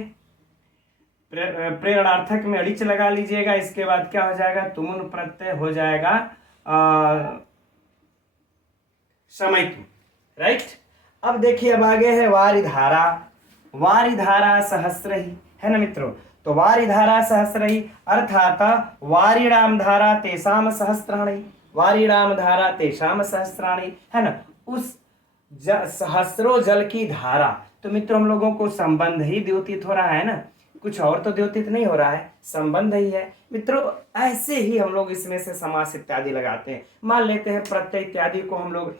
प्रेरणार्थक में अड़िच लगा लीजिएगा। इसके बाद क्या हो जाएगा? तुमुन प्रत्यय हो जाएगा समयितुम। राइट, अब देखिए अब आगे है वारिधारा सहस्रही, है ना मित्रों। तो वारिधारा सहस्रही अर्थात वारिणाम धारा तेषाम सहस्राणि, वारिणाम धारा तेषाम सहस्राणि, है ना। उस सहस्रों जल की धारा, तो मित्रों हम लोगों को संबंध ही द्योतित हो रहा है ना, कुछ और तो द्योतित नहीं हो रहा है, संबंध ही है मित्रों। ऐसे ही हम लोग इसमें से समास इत्यादि लगाते हैं। मान लेते हैं प्रत्यय इत्यादि को हम लोग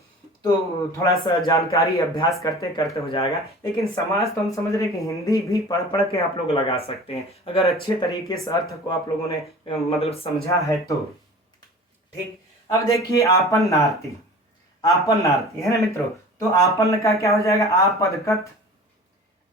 तो थोड़ा सा जानकारी अभ्यास करते करते हो जाएगा, लेकिन समाज तो हम समझ रहे कि हिंदी भी पढ़ के आप लोग लगा सकते हैं, अगर अच्छे तरीके से अर्थ को आप लोगों ने मतलब समझा है तो। ठीक, अब देखिए आपन नार्ती, है ना मित्रों। तो आपन का क्या हो जाएगा? आपदकथ,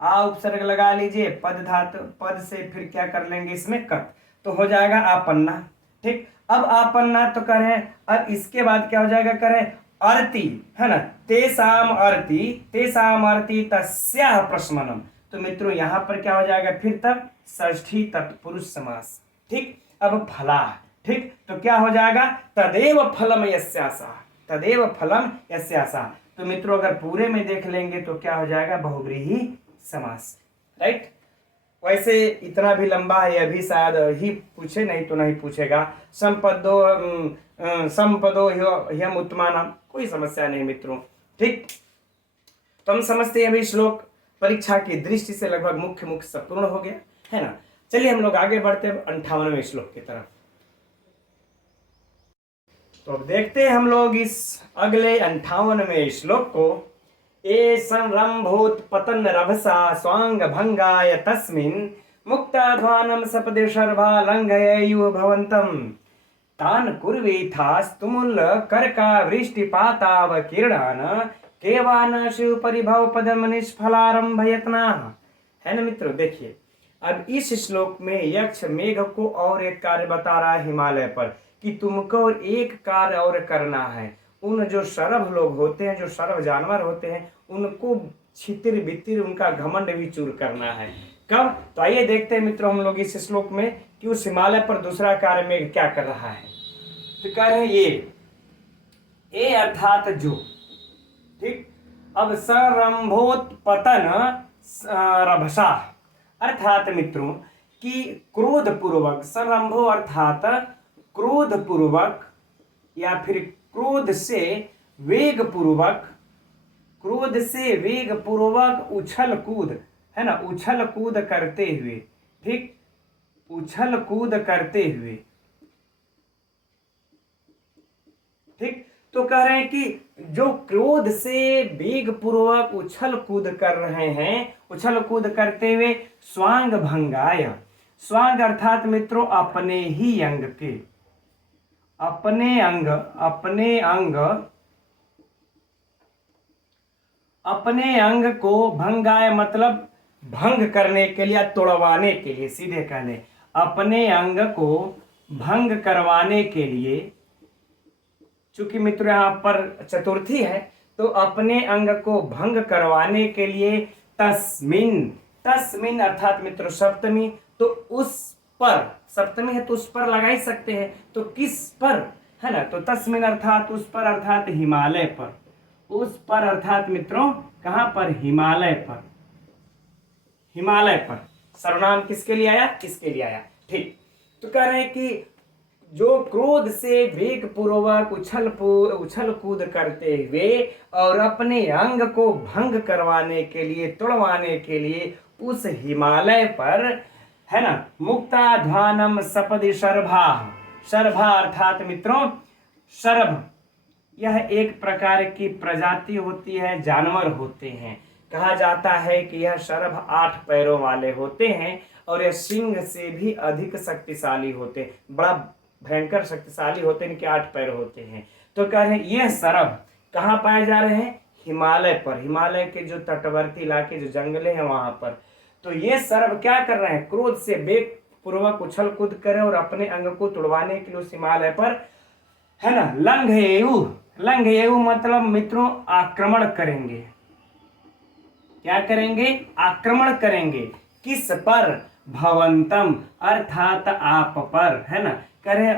आ उपसर्ग लगा लीजिए, पद धातु, पद से फिर क्या कर लेंगे इसमें? कथ, तो हो जाएगा आपन्ना। ठीक, अब आपन्ना तो करें, अब इसके बाद क्या हो जाएगा? करें अर्ति, है ना। तेसाम अर्ति तस्याः प्रशमनम, तो मित्रों यहां पर क्या हो जाएगा? फिर तब षष्ठी तत्पुरुष समास। ठीक, अब फला, ठीक, तो क्या हो जाएगा? तदेव फलम यस्यासा, तो मित्रों अगर पूरे में देख लेंगे तो क्या हो जाएगा? बहुव्रीहि समास। राइट, वैसे इतना भी लंबा है, अभी शायद ही पूछे, नहीं तो नहीं पूछेगा। संपदो ह्यम उत्मानम, कोई समस्या नहीं मित्रों। ठीक, तो हम समझते हैं अभी श्लोक परीक्षा की दृष्टि से लगभग मुख्य सब पूर्ण हो गया, है ना। चलिए हम लोग आगे बढ़ते हैं 58वें श्लोक की तरफ। तो देखते हैं हम लोग इस अगले 58वें श्लोक को। ए संरंभोत पतन रभसा स्वांग भंगाय तस्मिन् मुक्ताध्वानं सपदि शर्भा लंघयेयुः भवन्तम् तान कुर्वीथास्तुमुल करका वृष्टिपाताव किरणान केवान शिव परिभव पदम निष्फलारंभ यत्नाः, है ना मित्रों। देखिए अब इस श्लोक में यक्ष मेघ को और एक कार्य बता रहा है हिमालय पर, कि तुमको एक कार्य और करना है, उन जो सरभ लोग होते हैं, जो सरभ जानवर होते हैं, उनको छितिर बितिर उनका घमंड भी चूर करना है। कब? तो आइए देखते हैं मित्रों हम लोग इस श्लोक में कि उस हिमालय पर दूसरा कार्य में क्या कर रहा है। तो कह रहे हैं ये अर्थात जो, ठीक। अब सरंभोत्पतन रभसा, अर्थात मित्रों कि क्रोध पूर्वक, सरंभो अर्थात क्रोध पूर्वक या फिर क्रोध से वेग पूर्वक, क्रोध से वेग पूर्वक उछल कूद, है ना, उछल कूद करते हुए, ठीक, उछल कूद करते हुए, ठीक। तो कह रहे हैं कि जो क्रोध से वेग पूर्वक उछल कूद कर रहे हैं, उछल कूद करते हुए स्वांग भंगाय, स्वांग अर्थात मित्रों अपने ही अंग के, अपने अंग, अपने अंग को भंगाय मतलब भंग करने के लिए, तोड़वाने के लिए, सीधे कहने अपने अंग को भंग करवाने के लिए, चूंकि मित्र यहाँ पर चतुर्थी है तो अपने अंग को भंग करवाने के लिए तस्मिन, तस्मिन अर्थात मित्र सप्तमी, तो उस पर, सप्तमी है तो उस पर लगा ही सकते हैं, तो किस पर, है ना, तो तस्मिन अर्थात उस पर, अर्थात हिमालय पर, उस पर अर्थात मित्रों कहां पर? हिमालय पर, हिमालय पर। सर्वनाम किसके लिए आया? किसके लिए आया, ठीक। तो कह रहे हैं कि जो क्रोध से वेग पूर्वक उछल कूद करते हुए और अपने अंग को भंग करवाने के लिए, तोड़वाने के लिए उस हिमालय पर, है ना, मुक्ताध्वानम सपदि शर्भा, शर्भा अर्थात मित्रों शर्भ, यह एक प्रकार की प्रजाति होती है, जानवर होते हैं। कहा जाता है कि यह शर्भ 8 पैरों वाले होते हैं और यह सिंह से भी अधिक शक्तिशाली होते हैं, बड़ा भयंकर शक्तिशाली होते हैं, इनके 8 पैर होते हैं। तो कह रहे हैं यह शर्भ कहाँ पाए जा रहे हैं? हिमालय पर, हिमालय के जो तटवर्ती इलाके, जो जंगले हैं वहां पर। तो ये शर्भ क्या कर रहे हैं? क्रोध से वेग पूर्वक उछल कूद करें और अपने अंग को तुड़वाने के लिए उस हिमालय पर, है ना, लंघयेयु, लंघयेयु मतलब मित्रों आक्रमण करेंगे। क्या करेंगे? आक्रमण करेंगे। किस पर? भवंतम अर्थात आप पर, है ना, करे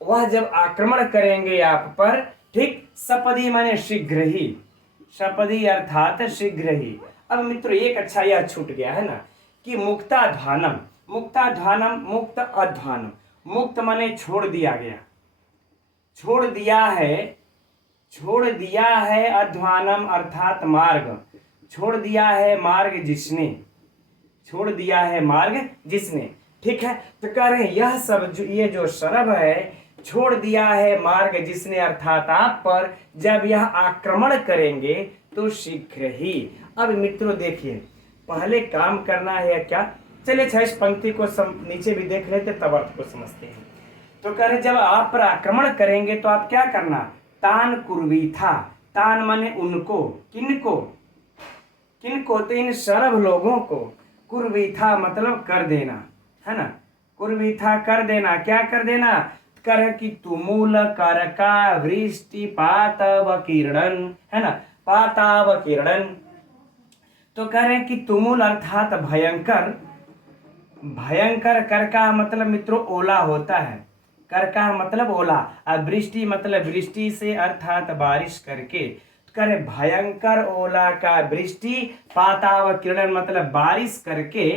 वह जब आक्रमण करेंगे आप पर, ठीक, सपदी माने शीघ्र ही, सपदी अर्थात शीघ्र ही। अब मित्रों एक अच्छा यह छूट गया, है ना, कि मुक्ताध्वानम, मुक्ताध्वानम, मुक्त अध्वानम, मुक्त माने छोड़ दिया गया, छोड़ दिया है, छोड़ दिया है, अध्वानम अर्थात मार्ग, छोड़ दिया है मार्ग जिसने, छोड़ दिया है मार्ग जिसने, ठीक है। तो कह रहे हैं यह सब जो, ये जो शरभ है, छोड़ दिया है मार्ग जिसने अर्थात आप पर, जब यह आक्रमण करेंगे तो शीघ्र ही। अब मित्रों देखिए पहले काम करना है क्या, चलिए 6 पंक्ति को नीचे भी देख लेते तब अर्थ को समझते हैं। तो कह रहे जब आप पर आक्रमण करेंगे तो आप क्या करना? तान कुर्वी था, तान माने उनको, किनको, किनको? तो इन शरभ लोगों को, कुर्वी था मतलब कर देना, है ना, कुर्वी था कर देना, क्या कर देना? कर कि तुमुल करका वृष्टि पातव किरणन, है ना, पाताव किरणन। तो कह रहे कि तुमुल अर्थात भयंकर, भयंकर कर का मतलब मित्रों ओला होता है, कर का मतलब ओला, और वृष्टि मतलब वृष्टि से अर्थात बारिश करके, करे भयंकर ओला का वृष्टि, पाताव किरण मतलब बारिश करके,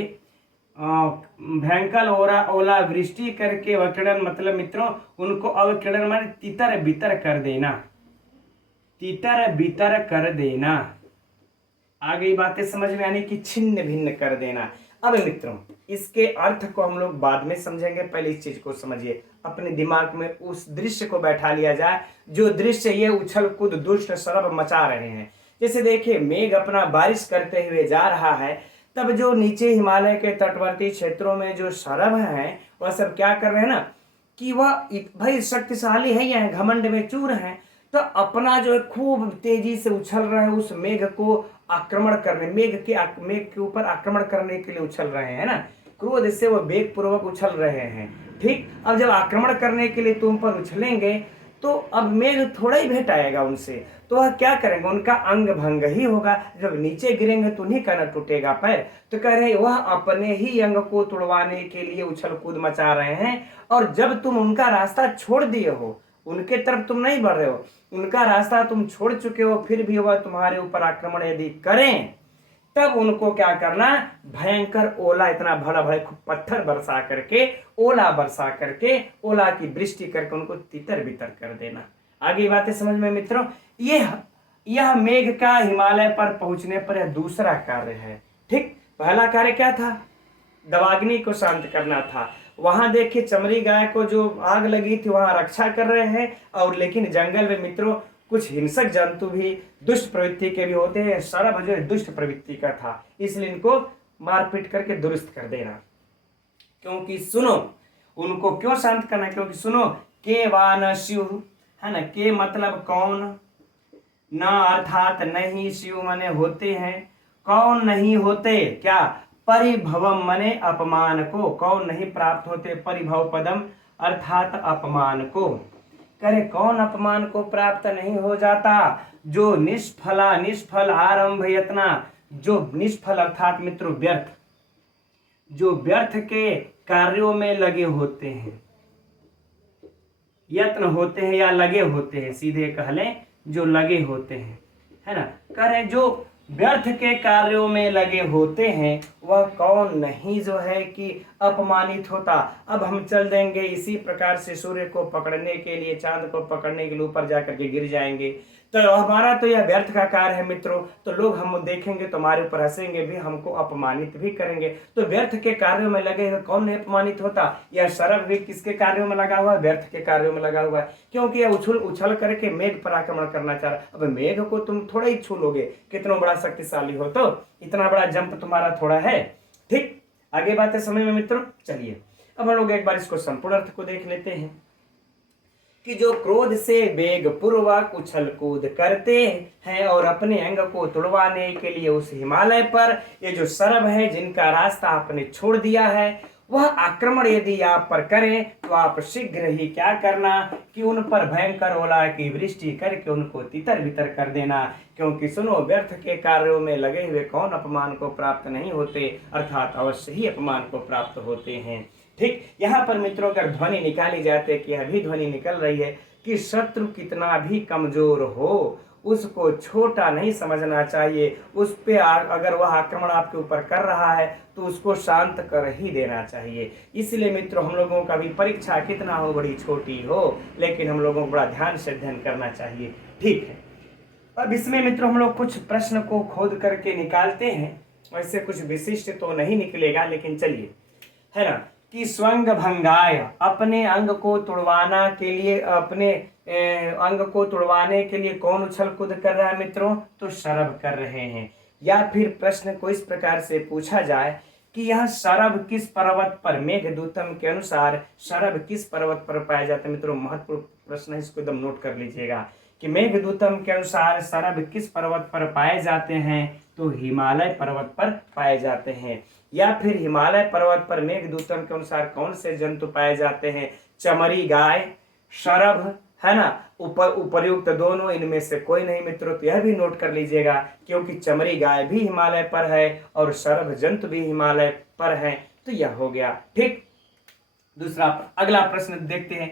भयंकर ओला वृष्टि करके, वकिरण मतलब मित्रों उनको अवकिरण माने तितर बितर कर देना, तितर बितर कर देना। आगे बातें समझ में आने की, छिन्न भिन्न कर देना। अब मित्रों इसके अर्थ को हम लोग बाद में समझेंगे, पहले इस चीज को समझिए, अपने दिमाग में उस दृश्य को बैठा लिया जाए जो दृश्य ये उछल कूद दुष्ट शरभ मचा रहे हैं। जैसे देखिए मेघ अपना बारिश करते हुए जा रहा है, तब जो नीचे हिमालय के तटवर्ती क्षेत्रों में जो शरभ हैं वह सब क्या कर रहे हैं ना, कि वह भाई शक्तिशाली है या घमंड में चूर हैं, तो अपना जो है खूब तेजी से उछल रहे हैं उस मेघ को आक्रमण करने, मेघ के ऊपर आक्रमण करने के लिए उछल रहे हैं ना, क्रोध से वो वेग पूर्वक उछल रहे हैं, ठीक। अब जब आक्रमण करने के लिए तुम पर उछलेंगे तो अब मेघ थोड़ा ही भेंट आएगा उनसे, तो वह क्या करेंगे, उनका अंग भंग ही होगा। जब नीचे गिरेंगे तो उन्हीं का न टूटेगा पैर। तो कह रहे वह अपने ही अंग को तुड़वाने के लिए उछल कूद मचा रहे हैं, और जब तुम उनका रास्ता छोड़ दिए हो, उनके तरफ तुम नहीं बढ़ रहे हो, उनका रास्ता तुम छोड़ चुके हो, फिर भी वह तुम्हारे ऊपर आक्रमण यदि करें, तब उनको क्या करना, भयंकर ओला, इतना बड़ा भय पत्थर बरसा करके, ओला बरसा करके, ओला की वृष्टि करके उनको तितर बितर कर देना। आगे बातें समझ में मित्रों। यह मेघ का हिमालय पर पहुंचने पर यह दूसरा कार्य है। ठीक, पहला कार्य क्या था, दवाग्नि को शांत करना था। वहां देखिए चमरी गाय को जो आग लगी थी वहां रक्षा कर रहे हैं, और लेकिन जंगल में मित्रों कुछ हिंसक जंतु भी दुष्ट प्रवृत्ति के भी होते हैं। सरभ जो दुष्ट प्रवृत्ति का था, इसलिए इनको मारपीट करके दुरुस्त कर देना। क्योंकि सुनो, उनको क्यों शांत करना, क्योंकि सुनो, के वान शिव, है ना, के मतलब कौन, न अर्थात नहीं, शिव मने होते हैं, कौन नहीं होते, क्या, परिभवम मने अपमान को, कौन नहीं प्राप्त होते, परिभव पदम अर्थात अपमान को। करे कौन अपमान को प्राप्त नहीं हो जाता, जो निष्फल आरंभ यत्ना, जो निष्फल अर्थात मित्रों व्यर्थ, जो व्यर्थ के कार्यों में लगे होते हैं, यत्न होते हैं या लगे होते हैं, सीधे कह लें जो लगे होते हैं, है ना। करे जो व्यर्थ के कार्यों में लगे होते हैं, वह कौन नहीं जो है कि अपमानित होता। अब हम चल देंगे इसी प्रकार से सूर्य को पकड़ने के लिए, चांद को पकड़ने के लिए ऊपर जाकर के गिर जाएंगे, तो हमारा तो यह व्यर्थ का कार्य है मित्रों। तो लोग हम देखेंगे तो हमारे ऊपर हंसेंगे भी, हमको अपमानित भी करेंगे। तो व्यर्थ के कार्यों में लगे हुए कौन नहीं अपमानित होता। यह सरभ भी किसके कार्यों में लगा हुआ है, व्यर्थ के कार्यों में लगा हुआ है, क्योंकि यह उछल करके मेघ पर आक्रमण करना चाह रहा। अब मेघ को तुम थोड़ा ही छू लोगे, कितना बड़ा शक्तिशाली हो, तो इतना बड़ा जंप तुम्हारा थोड़ा है। ठीक, आगे बातें समझ में मित्रों। चलिए अब हम लोग एक बार इसको संपूर्ण अर्थ को देख लेते हैं कि जो क्रोध से वेग पूर्वक उछल कूद करते हैं और अपने अंग को तुड़वाने के लिए उस हिमालय पर, ये जो सरभ है जिनका रास्ता आपने छोड़ दिया है, वह आक्रमण यदि आप पर करें तो आप शीघ्र ही क्या करना कि उन पर भयंकर ओला की वृष्टि करके उनको तितर बितर कर देना। क्योंकि सुनो, व्यर्थ के कार्यों में लगे हुए कौन अपमान को प्राप्त नहीं होते, अर्थात अवश्य ही अपमान को प्राप्त होते हैं। ठीक, यहाँ पर मित्रों अगर ध्वनि निकाली जाती है कि अभी ध्वनि निकल रही है कि शत्रु कितना भी कमजोर हो, उसको छोटा नहीं समझना चाहिए। उस पे अगर वह आक्रमण आपके ऊपर कर रहा है तो उसको शांत कर ही देना चाहिए। इसलिए मित्रों हम लोगों का भी परीक्षा कितना हो बड़ी छोटी हो, लेकिन हम लोगों को बड़ा ध्यान से अध्ययन करना चाहिए। ठीक है, अब इसमें मित्रों हम लोग कुछ प्रश्न को खोद करके निकालते हैं। वैसे कुछ विशिष्ट तो नहीं निकलेगा, लेकिन चलिए, है ना, कि स्वंग भंगाय, अपने अंग को तुड़वाना के लिए, अपने अंग को तुड़वाने के लिए कौन उछल कूद कर रहा है मित्रों, तो सरभ कर रहे हैं। या फिर प्रश्न को इस प्रकार से पूछा जाए कि यह सरभ किस पर्वत पर, मेघदूतम के अनुसार सरभ किस पर्वत पर पाया जाता है। मित्रों महत्वपूर्ण प्रश्न है, इसको एकदम नोट कर लीजिएगा कि मेघदूतम के अनुसार सरभ किस पर्वत पर पाए जाते हैं, तो हिमालय पर्वत पर पाए जाते हैं। या फिर हिमालय पर्वत पर मेघदूतम के अनुसार कौन से जंतु पाए जाते हैं, चमरी गाय, सरभ, है ना, उपर्युक्त दोनों, इनमें से कोई नहीं मित्रों। तो यह भी नोट कर लीजिएगा, क्योंकि चमरी गाय भी हिमालय पर है और सरभ जंतु भी हिमालय पर है। तो यह हो गया। ठीक, दूसरा अगला प्रश्न देखते हैं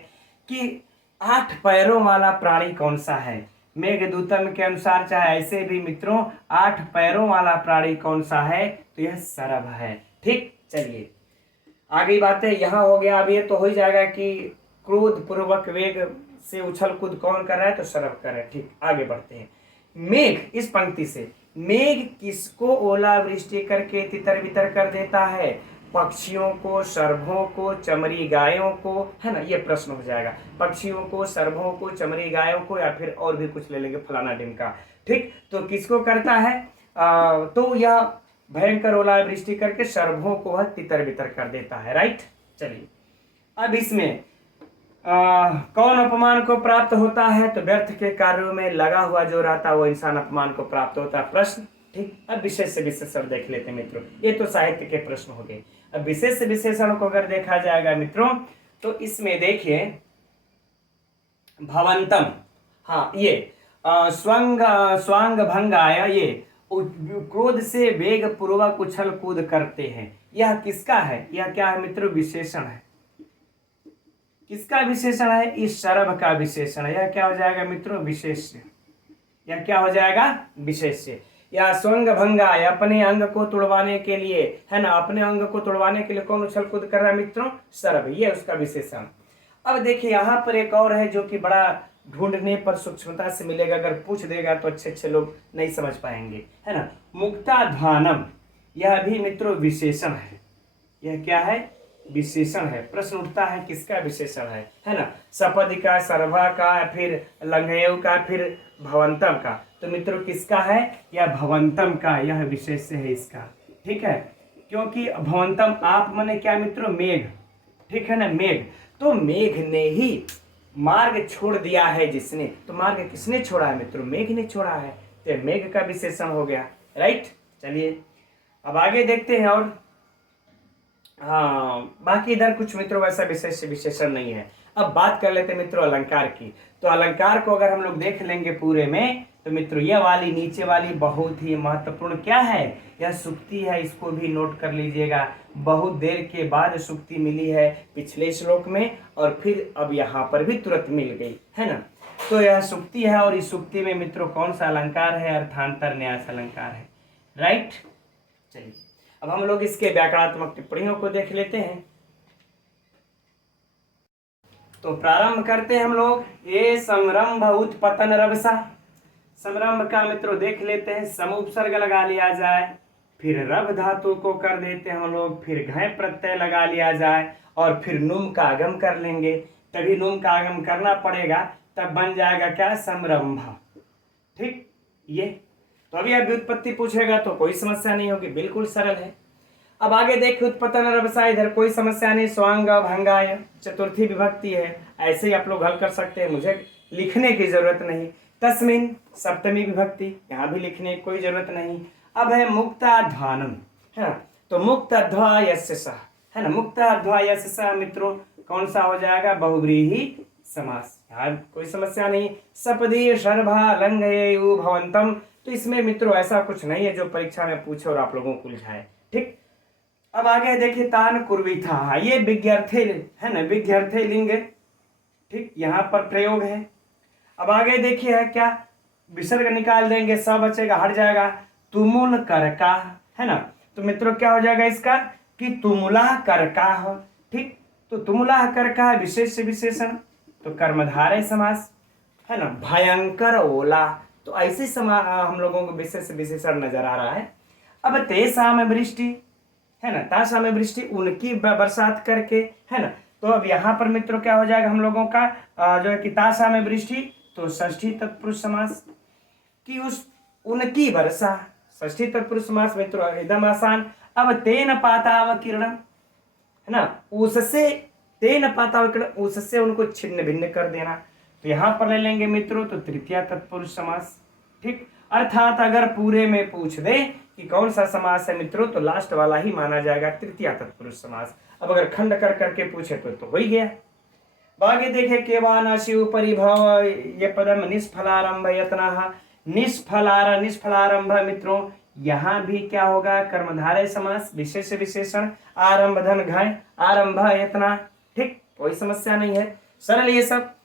कि 8 पैरों वाला प्राणी कौन सा है। मेघदूतम के अनुसार चाहे ऐसे भी मित्रों 8 पैरों वाला प्राणी कौन सा है, तो यह सरभ है। ठीक, चलिए आगे बातें यहाँ हो गया। अब ये तो हो ही जाएगा कि क्रोध पूर्वक वेग से उछल कूद कौन कर रहा है, तो सरभ कर रहा है। ठीक, आगे बढ़ते हैं। मेघ, इस पंक्ति से मेघ किसको ओलावृष्टि करके तितर बितर कर देता है, पक्षियों को, सर्भों को, चमरी गायों को, है ना, ये प्रश्न हो जाएगा। पक्षियों को, सर्भों को, चमरी गायों को, या फिर और भी कुछ ले लेंगे फलाना ढिमका। ठीक, तो किसको करता है, तो यह भयंकर ओलावृष्टि करके सर्भों को वह तितर बितर कर देता है। राइट, चलिए अब इसमें कौन अपमान को प्राप्त होता है, तो व्यर्थ के कार्यों में लगा हुआ जो रहता है वो इंसान अपमान को प्राप्त होता है। प्रश्न। ठीक, अब विशेष से विशेषण देख लेते हैं मित्रों। ये तो साहित्य के प्रश्न हो गए। अब विशेष से विशेषण को अगर देखा जाएगा मित्रों, तो इसमें देखिए भवंतम, हाँ ये स्वंग स्वांग भंगाय, ये क्रोध से वेग पूर्वक उछल कूद करते हैं। यह किसका है? यह क्या है मित्रों? विशेषण है। किसका विशेषण है? इस शरभ का विशेषण है। यह क्या हो जाएगा मित्रों? विशेष्य। यह क्या हो जाएगा? विशेष्य। या स्वंग भंगा, या अपने अंग को तोड़वाने के लिए, है ना, अपने अंग को तोड़वाने के लिए कौन उछल कूद कर रहा है मित्रों? शरभ, ये उसका विशेषण। अब देखिए यहाँ पर एक और है जो कि बड़ा ढूंढने पर सूक्ष्मता से मिलेगा, अगर पूछ देगा तो अच्छे अच्छे लोग नहीं समझ पाएंगे, है ना। मुक्ताध्वानम, यह भी मित्रों विशेषण है। यह क्या है? विशेषण है। प्रश्न उठता है किसका विशेषण है ना। सपदि का, सर्वा का, फिर लंघेय का, फिर भवंतम का। तो मित्रों किसका है? यह भवंतम का, यह विशेष्य है इसका, ठीक है। क्योंकि भवंतम आप माने क्या मित्रों? मेघ, ठीक है ना, मेघ। तो मेघ ने ही मार्ग छोड़ दिया है जिसने, तो मार्ग किसने छोड़ा है मित्रों? मेघ ने छोड़ा है, तो मेघ का विशेषण हो गया, राइट। चलिए अब आगे देखते हैं। और हाँ, बाकी इधर कुछ मित्रों वैसा विशेष विशेषण नहीं है। अब बात कर लेते हैं मित्रों अलंकार की। तो अलंकार को अगर हम लोग देख लेंगे पूरे में, तो मित्रों यह वाली नीचे वाली बहुत ही महत्वपूर्ण क्या है? यह सुक्ति है, इसको भी नोट कर लीजिएगा। बहुत देर के बाद सुक्ति मिली है पिछले श्लोक में, और फिर अब यहाँ पर भी तुरंत मिल गई, है ना। तो यह सुक्ति है, और इस सुक्ति में मित्रों कौन सा अलंकार है? अर्थांतर न्यास अलंकार है, राइट। चलिए अब हम लोग इसके व्याकरणात्मक टिप्पणियों को देख लेते हैं। तो प्रारंभ करते हैं हम लोग। ये संरंभ उत्पतन रभसा, संरंभ का मित्रों देख लेते हैं। समुपसर्ग लगा लिया जाए, फिर रभ धातु को कर देते हैं हम लोग, फिर घय प्रत्यय लगा लिया जाए, और फिर नुम का आगम कर लेंगे। तभी नुम का आगम करना पड़ेगा, तब बन जाएगा क्या? समरंभ, ठीक। ये तो अभी अब व्युत्पत्ति पूछेगा तो कोई समस्या नहीं होगी, बिल्कुल सरल है। अब आगे देखिए उत्पतन रभसा, इधर कोई समस्या नहीं। स्वांग भंगाय, चतुर्थी विभक्ति है, ऐसे ही आप लोग हल कर सकते हैं, मुझे लिखने की जरूरत नहीं। तस्मिन, सप्तमी विभक्ति, यहाँ भी लिखने की कोई जरूरत नहीं। अब है मुक्ताध्वानम, है ना। तो मुक्ताध्वा यस्य सः, है ना, मुक्ताध्वा यस्य सः मित्रों कौन सा हो जाएगा? बहुव्रीहि समास, यहाँ कोई समस्या नहीं। सपदी शर्भा लंघयेयु भवंतम, तो इसमें मित्रों ऐसा कुछ नहीं है जो परीक्षा में पूछे और आप लोगों को उलझाए, ठीक। अब आगे देखिए तान कुर्वीथा, ये विज्ञार्थे, है ना, विज्ञार्थे लिंग, ठीक, यहाँ पर प्रयोग है। अब आगे देखिए है क्या? विसर्ग निकाल देंगे, स बचेगा, हट जाएगा। तुमुल करका, है ना। तो मित्रों क्या हो जाएगा इसका? कि तुमुला करका, ठीक। तो तुमुला करका विशेष विशेषण, तो कर्मधारय समास, है ना। भयंकर ओला, तो ऐसे हम लोगों को विशेष विशेषण नजर आ रहा है। अब तेसाम वृष्टि, है ना, तासाम वृष्टि, उनकी बरसात करके, है ना। तो अब यहाँ पर मित्रों क्या हो जाएगा हम लोगों का? जो है कि तासाम वृष्टि, तो षष्ठी तत्पुरुष समास, कि उस उनकी वर्षा, षष्ठी तत्पुरुष समास मित्रों एकदम आसान। अब तेन पातावकीर्णम, है ना, उससे, तेन पातावकीर्णम, उससे उनको छिन्न भिन्न कर देना। तो यहाँ पर ले लेंगे मित्रों तो तृतीया तत्पुरुष समास, ठीक। अर्थात अगर पूरे में पूछ दे कि कौन सा समास है मित्रों, तो लास्ट वाला ही माना जाएगा तृतीया तत्पुरुष समास। अब अगर खंड कर करके पूछे तो हो ही गया। आगे देखे केवानाशी परिभव, ये पदम निष्फलारंभ यत्नः, निष्फलारंभ मित्रों यहाँ भी क्या होगा? कर्मधारय समास, विशेष विशेषण, आरंभ धन घय, आरंभ यत्ना, ठीक, कोई समस्या नहीं है, सरल ये सब।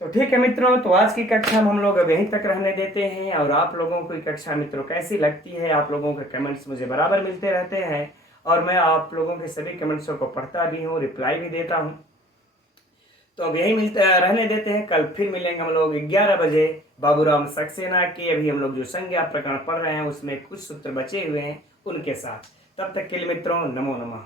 तो ठीक है मित्रों, तो आज की कक्षा में हम लोग अब यहीं तक रहने देते हैं। और आप लोगों को कक्षा मित्रों कैसी लगती है? आप लोगों के कमेंट्स मुझे बराबर मिलते रहते हैं, और मैं आप लोगों के सभी कमेंट्सों को पढ़ता भी हूँ, रिप्लाई भी देता हूँ। तो अब यही रहने देते हैं, कल फिर मिलेंगे हम लोग 11 बजे बाबूराम सक्सेना के। अभी हम लोग जो संज्ञा प्रकरण पढ़ रहे हैं उसमें कुछ सूत्र बचे हुए हैं उनके साथ। तब तक के लिए मित्रों नमो नमः।